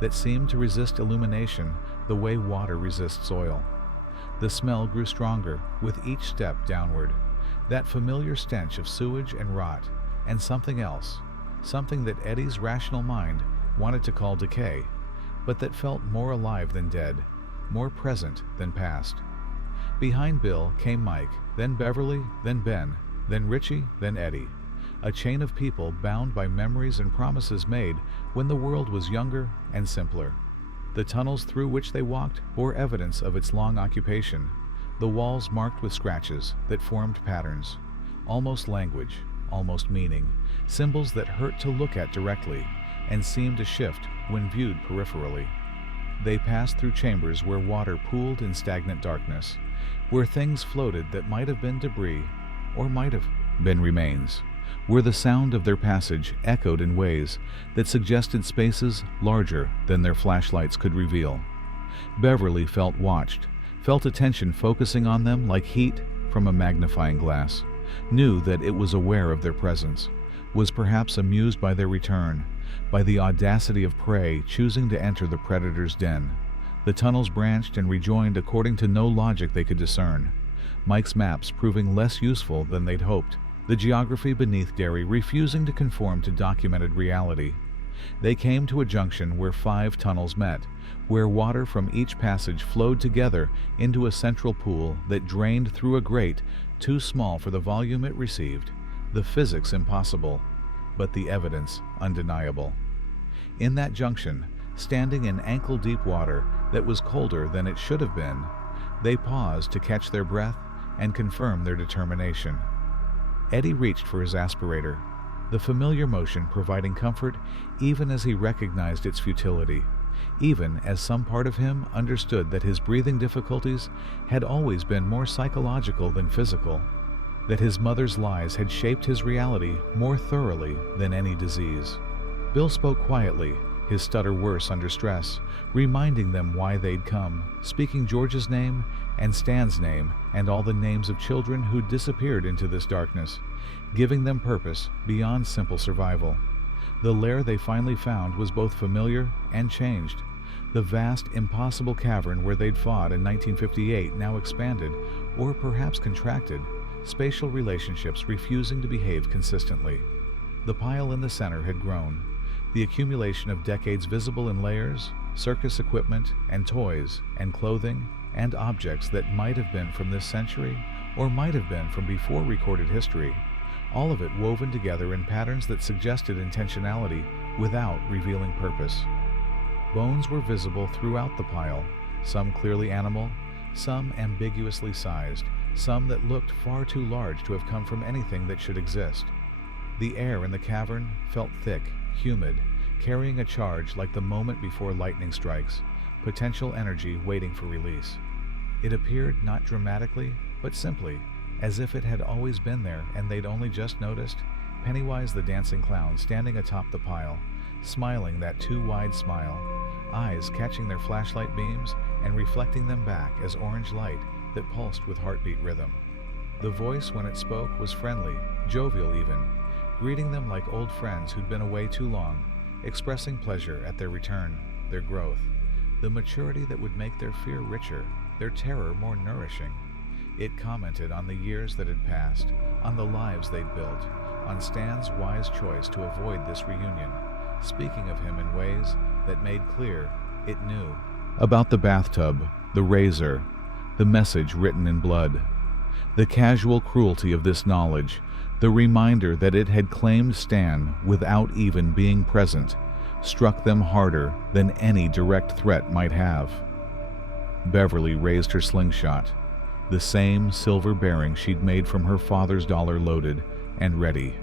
that seemed to resist illumination the way water resists oil. The smell grew stronger with each step downward, that familiar stench of sewage and rot, and something else, something that Eddie's rational mind wanted to call decay, but that felt more alive than dead, more present than past. Behind Bill came Mike, then Beverly, then Ben, then Richie, then Eddie. A chain of people bound by memories and promises made when the world was younger and simpler. The tunnels through which they walked bore evidence of its long occupation, the walls marked with scratches that formed patterns, almost language, almost meaning, symbols that hurt to look at directly and seemed to shift when viewed peripherally. They passed through chambers where water pooled in stagnant darkness, where things floated that might have been debris or might have been remains, where the sound of their passage echoed in ways that suggested spaces larger than their flashlights could reveal. Beverly felt watched, felt attention focusing on them like heat from a magnifying glass, knew that it was aware of their presence, was perhaps amused by their return, by the audacity of prey choosing to enter the predator's den. The tunnels branched and rejoined according to no logic they could discern, Mike's maps proving less useful than they'd hoped, the geography beneath Derry refusing to conform to documented reality. They came to a junction where 5 tunnels met, where water from each passage flowed together into a central pool that drained through a grate too small for the volume it received, the physics impossible, but the evidence undeniable. In that junction, standing in ankle-deep water that was colder than it should have been, they paused to catch their breath and confirm their determination. Eddie reached for his aspirator, the familiar motion providing comfort even as he recognized its futility, even as some part of him understood that his breathing difficulties had always been more psychological than physical. that his mother's lies had shaped his reality more thoroughly than any disease. Bill spoke quietly, his stutter worse under stress, reminding them why they'd come, speaking George's name and Stan's name and all the names of children who'd disappeared into this darkness, giving them purpose beyond simple survival. The lair they finally found was both familiar and changed. The vast, impossible cavern where they'd fought in 1958 now expanded, or perhaps contracted, spatial relationships refusing to behave consistently. The pile in the center had grown, the accumulation of decades visible in layers, circus equipment and toys and clothing and objects that might have been from this century or might have been from before recorded history, all of it woven together in patterns that suggested intentionality without revealing purpose. Bones were visible throughout the pile, some clearly animal, some ambiguously sized, some that looked far too large to have come from anything that should exist. The air in the cavern felt thick, humid, carrying a charge like the moment before lightning strikes, potential energy waiting for release. It appeared not dramatically, but simply, as if it had always been there and they'd only just noticed. Pennywise the dancing clown standing atop the pile, smiling that too wide smile, eyes catching their flashlight beams and reflecting them back as orange light that pulsed with heartbeat rhythm. The voice, when it spoke, was friendly, jovial even, greeting them like old friends who'd been away too long, expressing pleasure at their return, their growth, the maturity that would make their fear richer, their terror more nourishing. It commented on the years that had passed, on the lives they'd built, on Stan's wise choice to avoid this reunion, speaking of him in ways that made clear it knew about the bathtub, the razor, the message written in blood. The casual cruelty of this knowledge, the reminder that it had claimed Stan without even being present, struck them harder than any direct threat might have. Beverly raised her slingshot, the same silver bearing she'd made from her father's dollar, loaded and ready.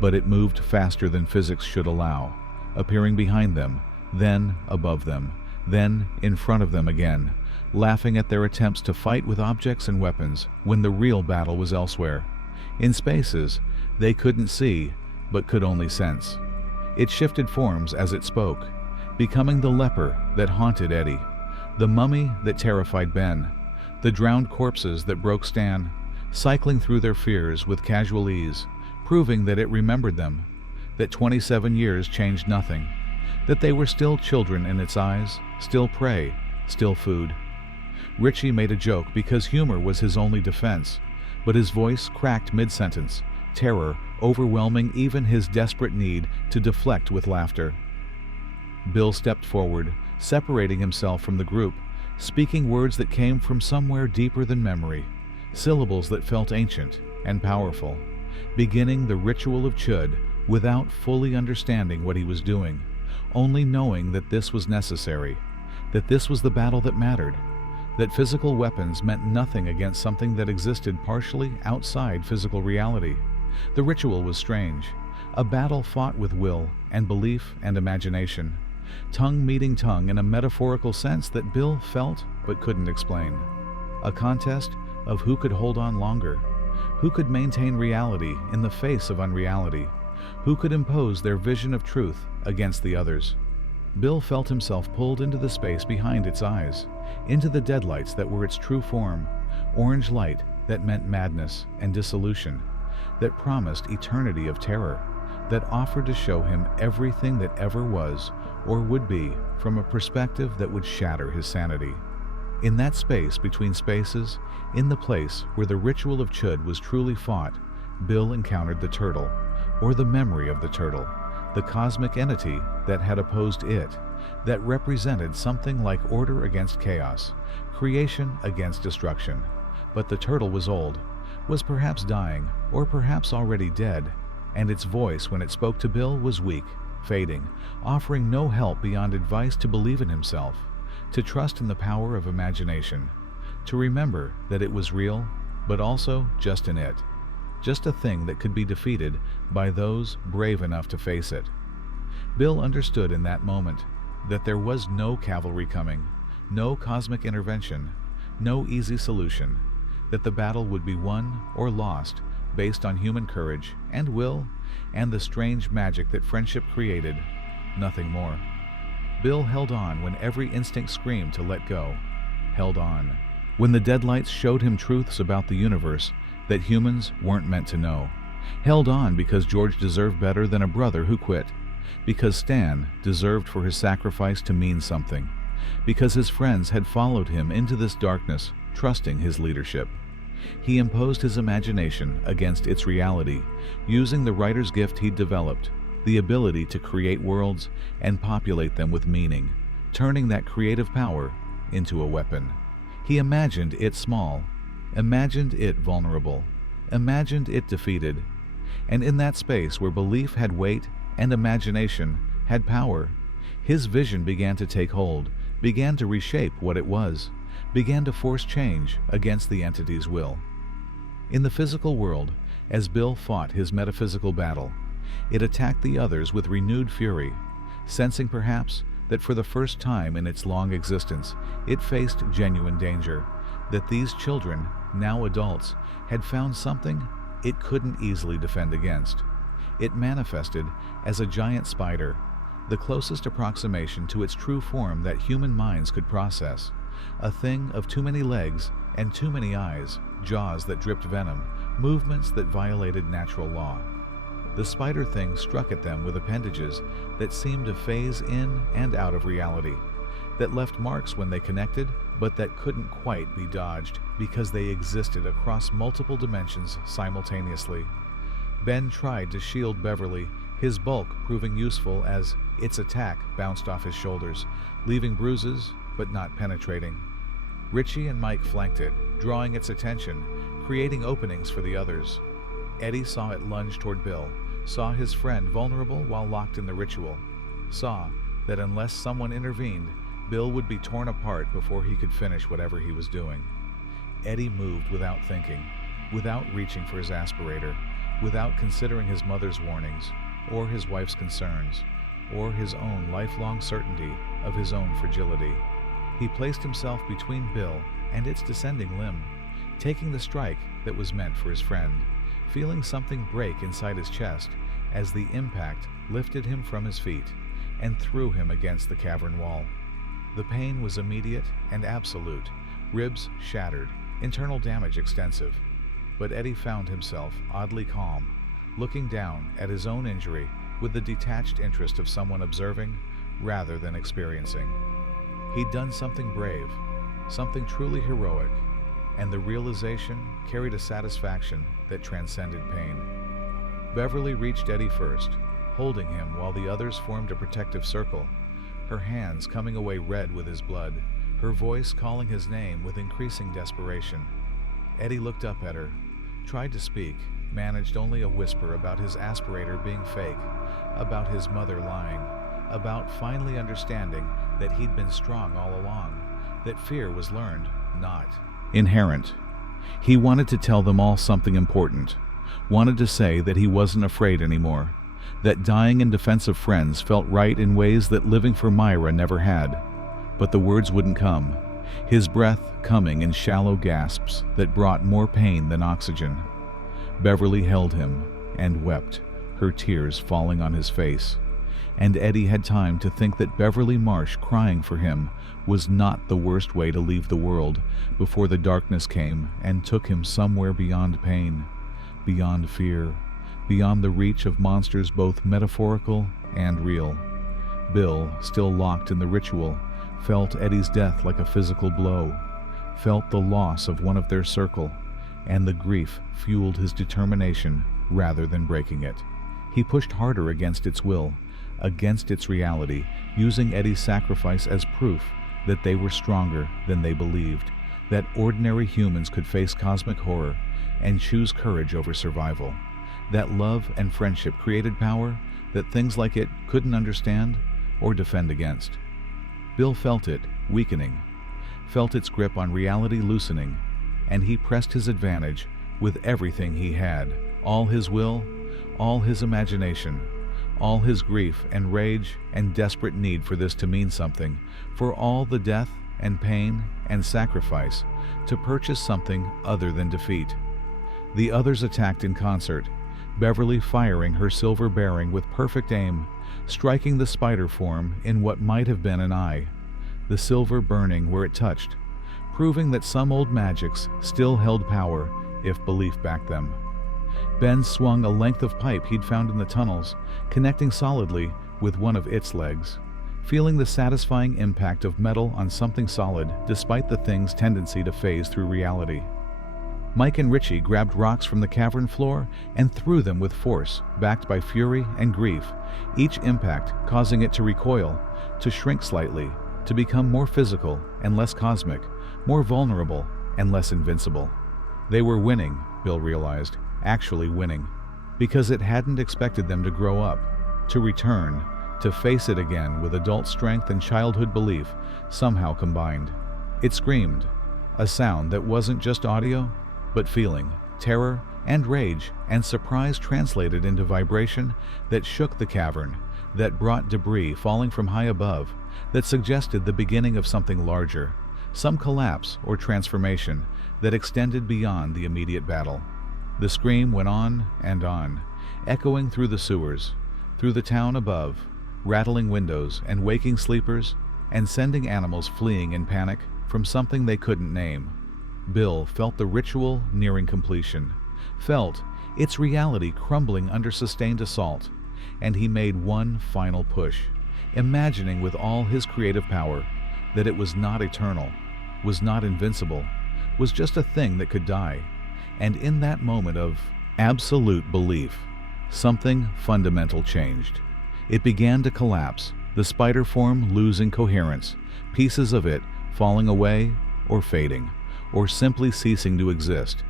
But it moved faster than physics should allow, appearing behind them, then above them, then in front of them again, laughing at their attempts to fight with objects and weapons when the real battle was elsewhere, in spaces they couldn't see but could only sense. It shifted forms as it spoke, becoming the leper that haunted Eddie, the mummy that terrified Ben, the drowned corpses that broke Stan, cycling through their fears with casual ease, proving that it remembered them, that 27 years changed nothing, that they were still children in its eyes, still prey, still food. Richie made a joke because humor was his only defense, but his voice cracked mid-sentence, terror overwhelming even his desperate need to deflect with laughter. Bill stepped forward, separating himself from the group, speaking words that came from somewhere deeper than memory, syllables that felt ancient and powerful, beginning the ritual of Chud without fully understanding what he was doing, only knowing that this was necessary, that this was the battle that mattered, that physical weapons meant nothing against something that existed partially outside physical reality. The ritual was strange, a battle fought with will and belief and imagination, tongue meeting tongue in a metaphorical sense that Bill felt but couldn't explain. A contest of who could hold on longer, who could maintain reality in the face of unreality, who could impose their vision of truth against the others. Bill felt himself pulled into the space behind its eyes, into the deadlights that were its true form, orange light that meant madness and dissolution, that promised eternity of terror, that offered to show him everything that ever was or would be from a perspective that would shatter his sanity. In that space between spaces, in the place where the ritual of Chud was truly fought, Bill encountered the turtle, or the memory of the turtle, the cosmic entity that had opposed it, that represented something like order against chaos, creation against destruction. But the turtle was old, was perhaps dying, or perhaps already dead, and its voice when it spoke to Bill was weak, fading, offering no help beyond advice to believe in himself, to trust in the power of imagination, to remember that it was real, but also just in it, just a thing that could be defeated by those brave enough to face it. Bill understood in that moment that there was no cavalry coming, no cosmic intervention, no easy solution, that the battle would be won or lost based on human courage and will and the strange magic that friendship created, nothing more. Bill held on when every instinct screamed to let go, held on when the deadlights showed him truths about the universe that humans weren't meant to know, held on because George deserved better than a brother who quit, because Stan deserved for his sacrifice to mean something, because his friends had followed him into this darkness, trusting his leadership. He imposed his imagination against its reality, using the writer's gift he'd developed, the ability to create worlds and populate them with meaning, turning that creative power into a weapon. He imagined it small, imagined it vulnerable, imagined it defeated. And in that space where belief had weight and imagination had power, his vision began to take hold, began to reshape what it was, began to force change against the entity's will. In the physical world, as Bill fought his metaphysical battle, it attacked the others with renewed fury, sensing perhaps that for the first time in its long existence, it faced genuine danger, that these children, now adults, had found something it couldn't easily defend against. It manifested as a giant spider, the closest approximation to its true form that human minds could process, a thing of too many legs and too many eyes, jaws that dripped venom, movements that violated natural law. The spider thing struck at them with appendages that seemed to phase in and out of reality, that left marks when they connected, but that couldn't quite be dodged because they existed across multiple dimensions simultaneously. Ben tried to shield Beverly, his bulk proving useful as its attack bounced off his shoulders, leaving bruises but not penetrating. Richie and Mike flanked it, drawing its attention, creating openings for the others. Eddie saw it lunge toward Bill, saw his friend vulnerable while locked in the ritual, saw that unless someone intervened, Bill would be torn apart before he could finish whatever he was doing. Eddie moved without thinking, without reaching for his aspirator, without considering his mother's warnings, or his wife's concerns, or his own lifelong certainty of his own fragility. He placed himself between Bill and its descending limb, taking the strike that was meant for his friend, feeling something break inside his chest as the impact lifted him from his feet and threw him against the cavern wall. The pain was immediate and absolute, ribs shattered, internal damage extensive. But Eddie found himself oddly calm, looking down at his own injury with the detached interest of someone observing rather than experiencing. He'd done something brave, something truly heroic, and the realization carried a satisfaction that transcended pain. Beverly reached Eddie first, holding him while the others formed a protective circle, her hands coming away red with his blood, her voice calling his name with increasing desperation. Eddie looked up at her, tried to speak, managed only a whisper about his aspirator being fake, about his mother lying, about finally understanding that he'd been strong all along, that fear was learned, not inherent. He wanted to tell them all something important, wanted to say that he wasn't afraid anymore, that dying in defense of friends felt right in ways that living for Myra never had. But the words wouldn't come, his breath coming in shallow gasps that brought more pain than oxygen. Beverly held him and wept, her tears falling on his face. And Eddie had time to think that Beverly Marsh crying for him was not the worst way to leave the world before the darkness came and took him somewhere beyond pain, beyond fear, beyond the reach of monsters both metaphorical and real. Bill, still locked in the ritual, felt Eddie's death like a physical blow, felt the loss of one of their circle, and the grief fueled his determination rather than breaking it. He pushed harder against its will, against its reality, using Eddie's sacrifice as proof that they were stronger than they believed, that ordinary humans could face cosmic horror and choose courage over survival, that love and friendship created power that things like it couldn't understand or defend against. Bill felt it weakening, felt its grip on reality loosening, and he pressed his advantage with everything he had, all his will, all his imagination, all his grief and rage and desperate need for this to mean something, for all the death and pain and sacrifice to purchase something other than defeat. The others attacked in concert, Beverly firing her silver bearing with perfect aim, striking the spider form in what might have been an eye, the silver burning where it touched, proving that some old magics still held power if belief backed them. Ben swung a length of pipe he'd found in the tunnels, connecting solidly with one of its legs, feeling the satisfying impact of metal on something solid despite the thing's tendency to phase through reality. Mike and Richie grabbed rocks from the cavern floor and threw them with force, backed by fury and grief, each impact causing it to recoil, to shrink slightly, to become more physical and less cosmic, more vulnerable and less invincible. They were winning, Bill realized, actually winning, because it hadn't expected them to grow up, to return, to face it again with adult strength and childhood belief somehow combined. It screamed, a sound that wasn't just audio, but feeling, terror and rage and surprise translated into vibration that shook the cavern, that brought debris falling from high above, that suggested the beginning of something larger, some collapse or transformation that extended beyond the immediate battle. The scream went on, echoing through the sewers, through the town above, rattling windows and waking sleepers, and sending animals fleeing in panic from something they couldn't name. Bill felt the ritual nearing completion, felt its reality crumbling under sustained assault, and he made one final push, imagining with all his creative power that it was not eternal, was not invincible, was just a thing that could die. And in that moment of absolute belief, something fundamental changed. It began to collapse, the spider form losing coherence, pieces of it falling away or fading, or simply ceasing to exist.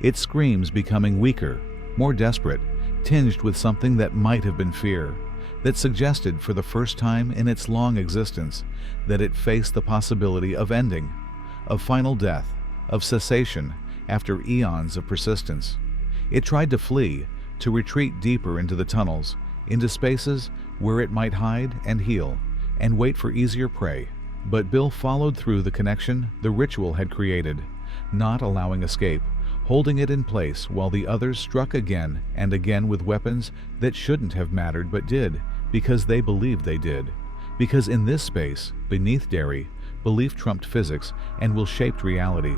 Its screams becoming weaker, more desperate, tinged with something that might have been fear, that suggested for the first time in its long existence that it faced the possibility of ending, of final death, of cessation after eons of persistence. It tried to flee, to retreat deeper into the tunnels, into spaces where it might hide and heal, and wait for easier prey. But Bill followed through the connection the ritual had created, not allowing escape, holding it in place while the others struck again and again with weapons that shouldn't have mattered but did, because they believed they did. Because in this space, beneath Derry, belief trumped physics and will shaped reality.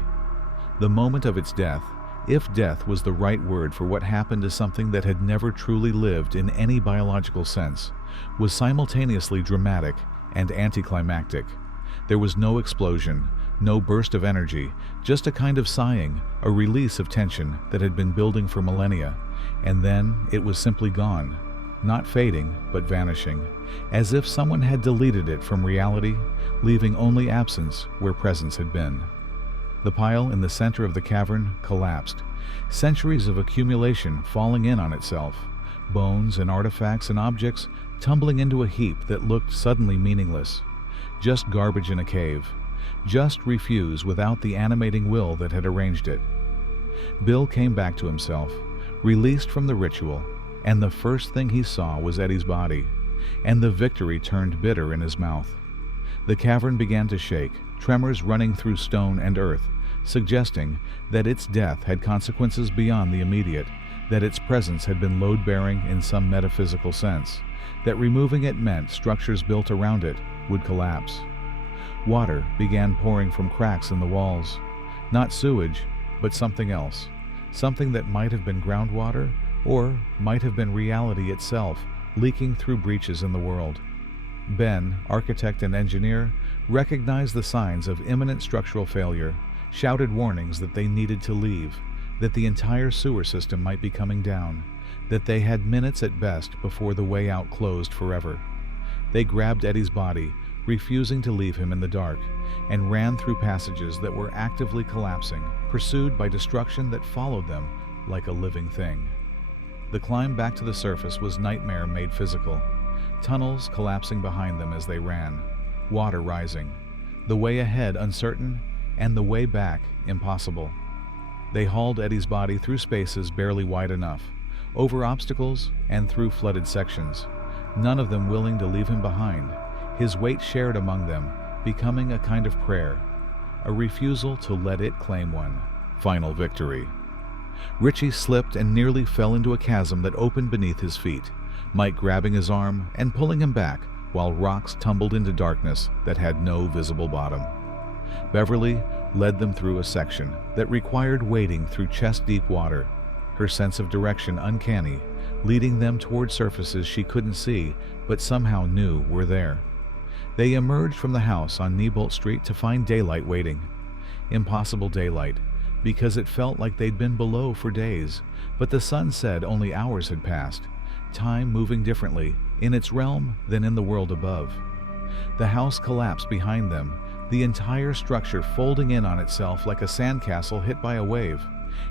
The moment of its death, if death was the right word for what happened to something that had never truly lived in any biological sense, was simultaneously dramatic and anticlimactic. There was no explosion, no burst of energy, just a kind of sighing, a release of tension that had been building for millennia, and then it was simply gone, not fading, but vanishing, as if someone had deleted it from reality, leaving only absence where presence had been. The pile in the center of the cavern collapsed, centuries of accumulation falling in on itself, bones and artifacts and objects tumbling into a heap that looked suddenly meaningless. Just garbage in a cave, just refuse without the animating will that had arranged it. Bill came back to himself, released from the ritual, and the first thing he saw was Eddie's body, and the victory turned bitter in his mouth. The cavern began to shake, tremors running through stone and earth, suggesting that its death had consequences beyond the immediate, that its presence had been load-bearing in some metaphysical sense, that removing it meant structures built around it would collapse. Water began pouring from cracks in the walls, not sewage, but something else, something that might have been groundwater or might have been reality itself leaking through breaches in the world. Ben, architect and engineer, recognized the signs of imminent structural failure, shouted warnings that they needed to leave, that the entire sewer system might be coming down, that they had minutes at best before the way out closed forever. They grabbed Eddie's body, refusing to leave him in the dark, and ran through passages that were actively collapsing, pursued by destruction that followed them like a living thing. The climb back to the surface was nightmare made physical, tunnels collapsing behind them as they ran, water rising, the way ahead uncertain, and the way back impossible. They hauled Eddie's body through spaces barely wide enough, over obstacles and through flooded sections, none of them willing to leave him behind, his weight shared among them, becoming a kind of prayer, a refusal to let it claim one final victory. Richie slipped and nearly fell into a chasm that opened beneath his feet, Mike grabbing his arm and pulling him back while rocks tumbled into darkness that had no visible bottom. Beverly led them through a section that required wading through chest-deep water, her sense of direction uncanny, leading them toward surfaces she couldn't see but somehow knew were there. They emerged from the house on Neibolt Street to find daylight waiting. Impossible daylight, because it felt like they'd been below for days, but the sun said only hours had passed, time moving differently in its realm than in the world above. The house collapsed behind them, the entire structure folding in on itself like a sandcastle hit by a wave,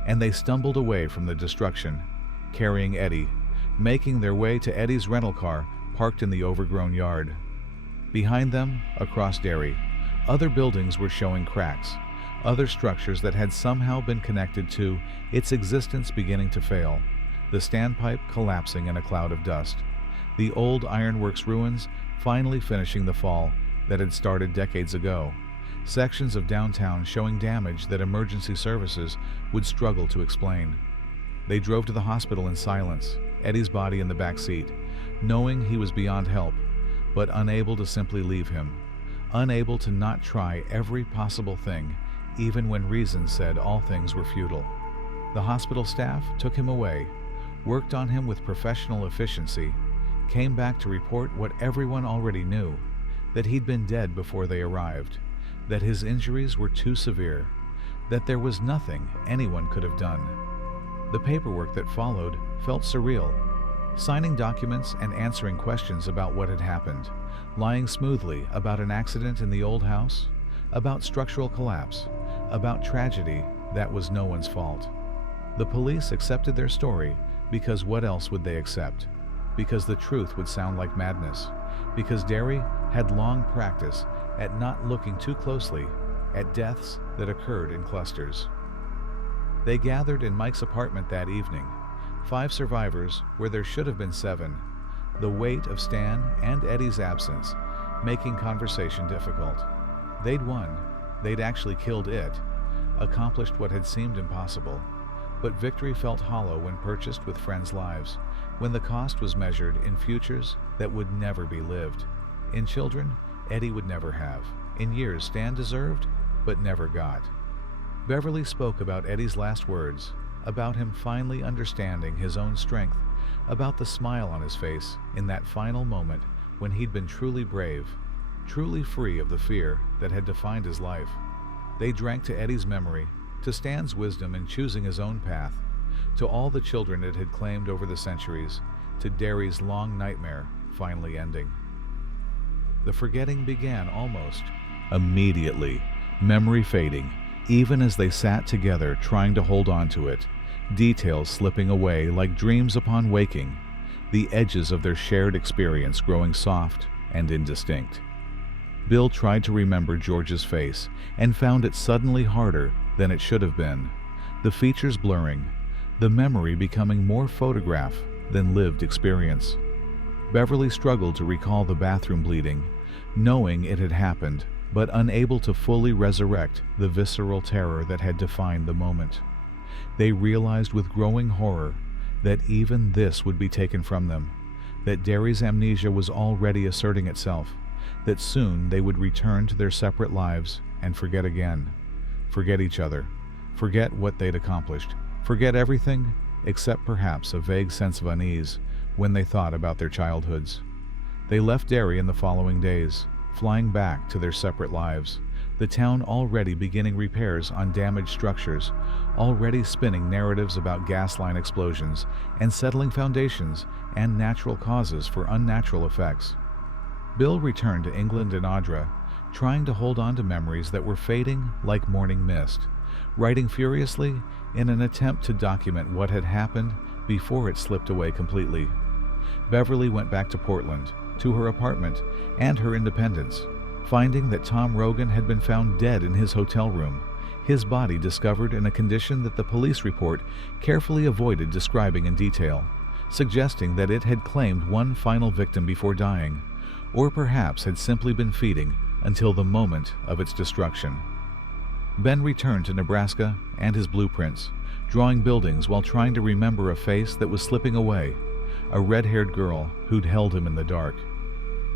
and they stumbled away from the destruction, carrying Eddie, making their way to Eddie's rental car parked in the overgrown yard. Behind them, across Derry, other buildings were showing cracks, other structures that had somehow been connected to its existence beginning to fail, the standpipe collapsing in a cloud of dust, the old ironworks ruins finally finishing the fall that had started decades ago, sections of downtown showing damage that emergency services would struggle to explain. They drove to the hospital in silence, Eddie's body in the back seat, knowing he was beyond help, but unable to simply leave him, unable to not try every possible thing, even when reason said all things were futile. The hospital staff took him away, worked on him with professional efficiency, came back to report what everyone already knew, that he'd been dead before they arrived, that his injuries were too severe, that there was nothing anyone could have done. The paperwork that followed felt surreal, signing documents and answering questions about what had happened, lying smoothly about an accident in the old house, about structural collapse, about tragedy that was no one's fault. The police accepted their story because what else would they accept? Because the truth would sound like madness, because Derry had long practice at not looking too closely at deaths that occurred in clusters. They gathered in Mike's apartment that evening, 5 survivors where there should have been 7, the weight of Stan and Eddie's absence making conversation difficult. They'd won, they'd actually killed it, accomplished what had seemed impossible, but victory felt hollow when purchased with friends' lives, when the cost was measured in futures that would never be lived, in children Eddie would never have, in years Stan deserved but never got. Beverly spoke about Eddie's last words, about him finally understanding his own strength, about the smile on his face in that final moment when he'd been truly brave, truly free of the fear that had defined his life. They drank to Eddie's memory, to Stan's wisdom in choosing his own path, to all the children it had claimed over the centuries, to Derry's long nightmare finally ending. The forgetting began almost immediately, memory fading, even as they sat together trying to hold on to it, details slipping away like dreams upon waking, the edges of their shared experience growing soft and indistinct. Bill tried to remember George's face and found it suddenly harder than it should have been, the features blurring, the memory becoming more photograph than lived experience. Beverly struggled to recall the bathroom bleeding, knowing it had happened, but unable to fully resurrect the visceral terror that had defined the moment. They realized with growing horror that even this would be taken from them, that Derry's amnesia was already asserting itself, that soon they would return to their separate lives and forget again, forget each other, forget what they'd accomplished, forget everything except perhaps a vague sense of unease when they thought about their childhoods. They left Derry in the following days, flying back to their separate lives, the town already beginning repairs on damaged structures, already spinning narratives about gas line explosions and settling foundations and natural causes for unnatural effects. Bill returned to England and Audra, trying to hold on to memories that were fading like morning mist, writing furiously in an attempt to document what had happened before it slipped away completely. Beverly went back to Portland, to her apartment and her independence, finding that Tom Rogan had been found dead in his hotel room, his body discovered in a condition that the police report carefully avoided describing in detail, suggesting that it had claimed one final victim before dying, or perhaps had simply been feeding until the moment of its destruction. Ben returned to Nebraska and his blueprints, drawing buildings while trying to remember a face that was slipping away, a red-haired girl who'd held him in the dark.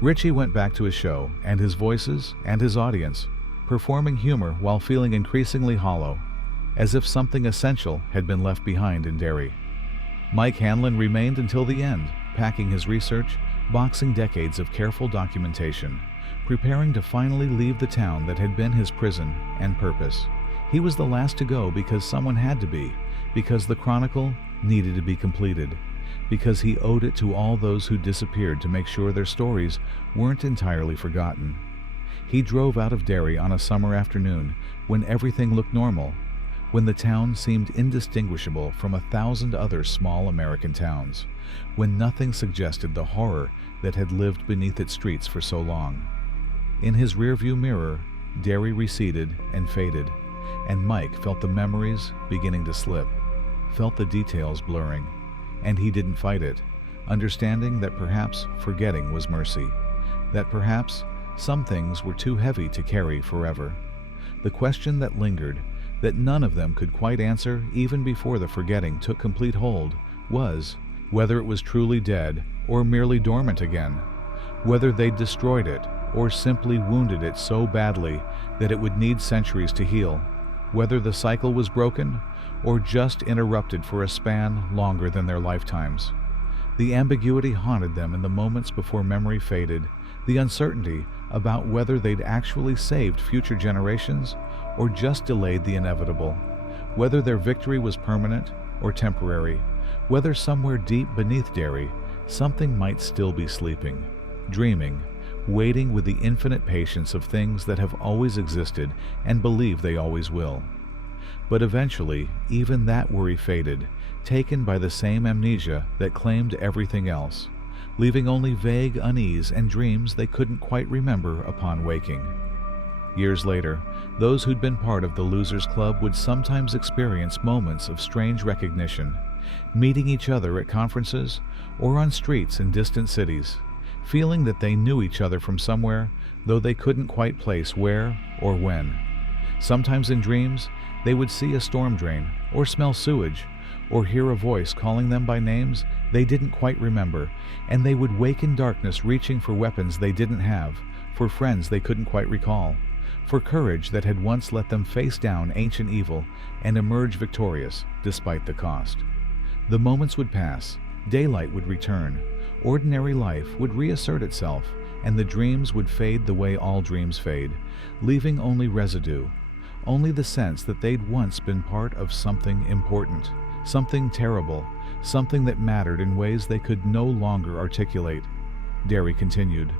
Richie went back to his show and his voices and his audience, performing humor while feeling increasingly hollow, as if something essential had been left behind in Derry. Mike Hanlon remained until the end, packing his research, boxing decades of careful documentation, preparing to finally leave the town that had been his prison and purpose. He was the last to go because someone had to be, because the chronicle needed to be completed, because he owed it to all those who disappeared to make sure their stories weren't entirely forgotten. He drove out of Derry on a summer afternoon when everything looked normal, when the town seemed indistinguishable from 1,000 other small American towns, when nothing suggested the horror that had lived beneath its streets for so long. In his rearview mirror, Derry receded and faded, and Mike felt the memories beginning to slip, felt the details blurring, and he didn't fight it, understanding that perhaps forgetting was mercy, that perhaps some things were too heavy to carry forever. The question that lingered, that none of them could quite answer even before the forgetting took complete hold, was whether it was truly dead or merely dormant again, whether they'd destroyed it or simply wounded it so badly that it would need centuries to heal, whether the cycle was broken or just interrupted for a span longer than their lifetimes. The ambiguity haunted them in the moments before memory faded, the uncertainty about whether they'd actually saved future generations or just delayed the inevitable, whether their victory was permanent or temporary, whether somewhere deep beneath Derry, something might still be sleeping, dreaming, waiting with the infinite patience of things that have always existed and believe they always will. But eventually, even that worry faded, taken by the same amnesia that claimed everything else, leaving only vague unease and dreams they couldn't quite remember upon waking. Years later, those who'd been part of the Losers Club would sometimes experience moments of strange recognition, meeting each other at conferences or on streets in distant cities, feeling that they knew each other from somewhere, though they couldn't quite place where or when. Sometimes in dreams, they would see a storm drain, or smell sewage, or hear a voice calling them by names they didn't quite remember, and they would wake in darkness reaching for weapons they didn't have, for friends they couldn't quite recall, for courage that had once let them face down ancient evil and emerge victorious despite the cost. The moments would pass, daylight would return, ordinary life would reassert itself, and the dreams would fade the way all dreams fade, leaving only residue, only the sense that they'd once been part of something important, something terrible, something that mattered in ways they could no longer articulate. Derry continued.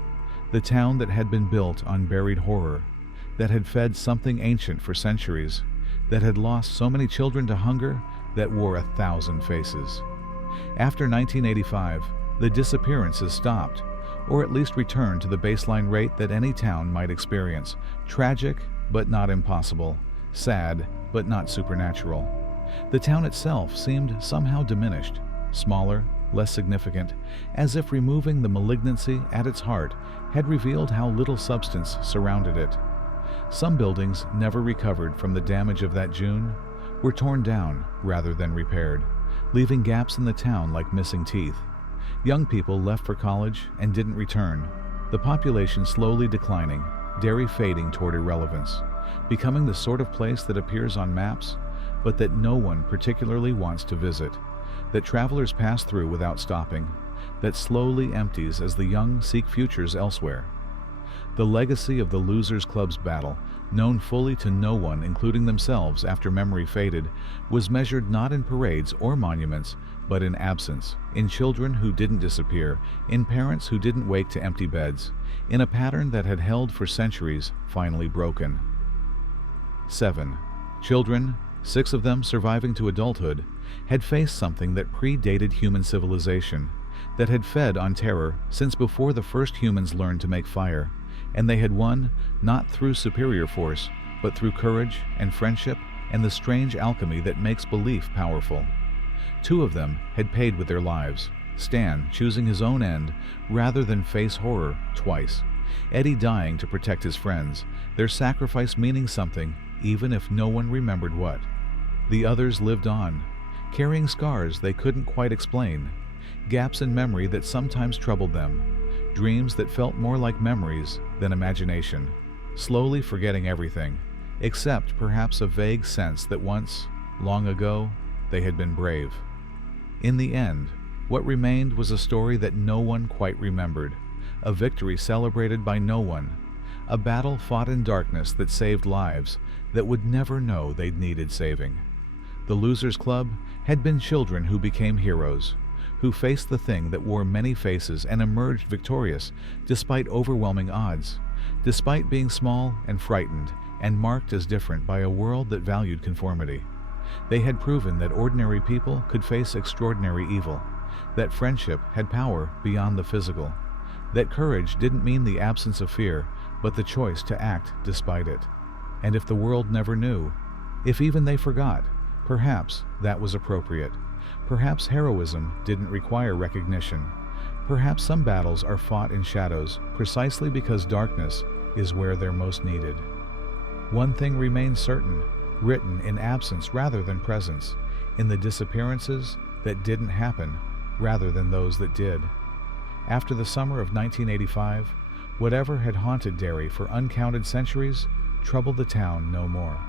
The town that had been built on buried horror, that had fed something ancient for centuries, that had lost so many children to hunger, that wore 1,000 faces. After 1985, the disappearances stopped, or at least returned to the baseline rate that any town might experience, tragic but not impossible, sad but not supernatural. The town itself seemed somehow diminished, smaller, less significant, as if removing the malignancy at its heart had revealed how little substance surrounded it. Some buildings never recovered from the damage of that June, were torn down rather than repaired, leaving gaps in the town like missing teeth. Young people left for college and didn't return, the population slowly declining, Derry fading toward irrelevance, becoming the sort of place that appears on maps, but that no one particularly wants to visit, that travelers pass through without stopping, that slowly empties as the young seek futures elsewhere. The legacy of the Losers Club's battle, known fully to no one including themselves after memory faded, was measured not in parades or monuments, but in absence, in children who didn't disappear, in parents who didn't wake to empty beds, in a pattern that had held for centuries, finally broken. 7. Children, 6 of them surviving to adulthood, had faced something that predated human civilization, that had fed on terror since before the first humans learned to make fire, and they had won not through superior force, but through courage and friendship and the strange alchemy that makes belief powerful. 2 of them had paid with their lives, Stan choosing his own end rather than face horror twice, Eddie dying to protect his friends, their sacrifice meaning something, even if no one remembered what. The others lived on, carrying scars they couldn't quite explain, gaps in memory that sometimes troubled them, dreams that felt more like memories than imagination, slowly forgetting everything, except perhaps a vague sense that once, long ago, they had been brave. In the end, what remained was a story that no one quite remembered, a victory celebrated by no one, a battle fought in darkness that saved lives that would never know they'd needed saving. The Losers Club had been children who became heroes, who faced the thing that wore many faces and emerged victorious despite overwhelming odds, despite being small and frightened and marked as different by a world that valued conformity. They had proven that ordinary people could face extraordinary evil, that friendship had power beyond the physical, that courage didn't mean the absence of fear, but the choice to act despite it. And if the world never knew, if even they forgot, perhaps that was appropriate. Perhaps heroism didn't require recognition. Perhaps some battles are fought in shadows precisely because darkness is where they're most needed. One thing remains certain, written in absence rather than presence, in the disappearances that didn't happen rather than those that did. After the summer of 1985, whatever had haunted Derry for uncounted centuries troubled the town no more.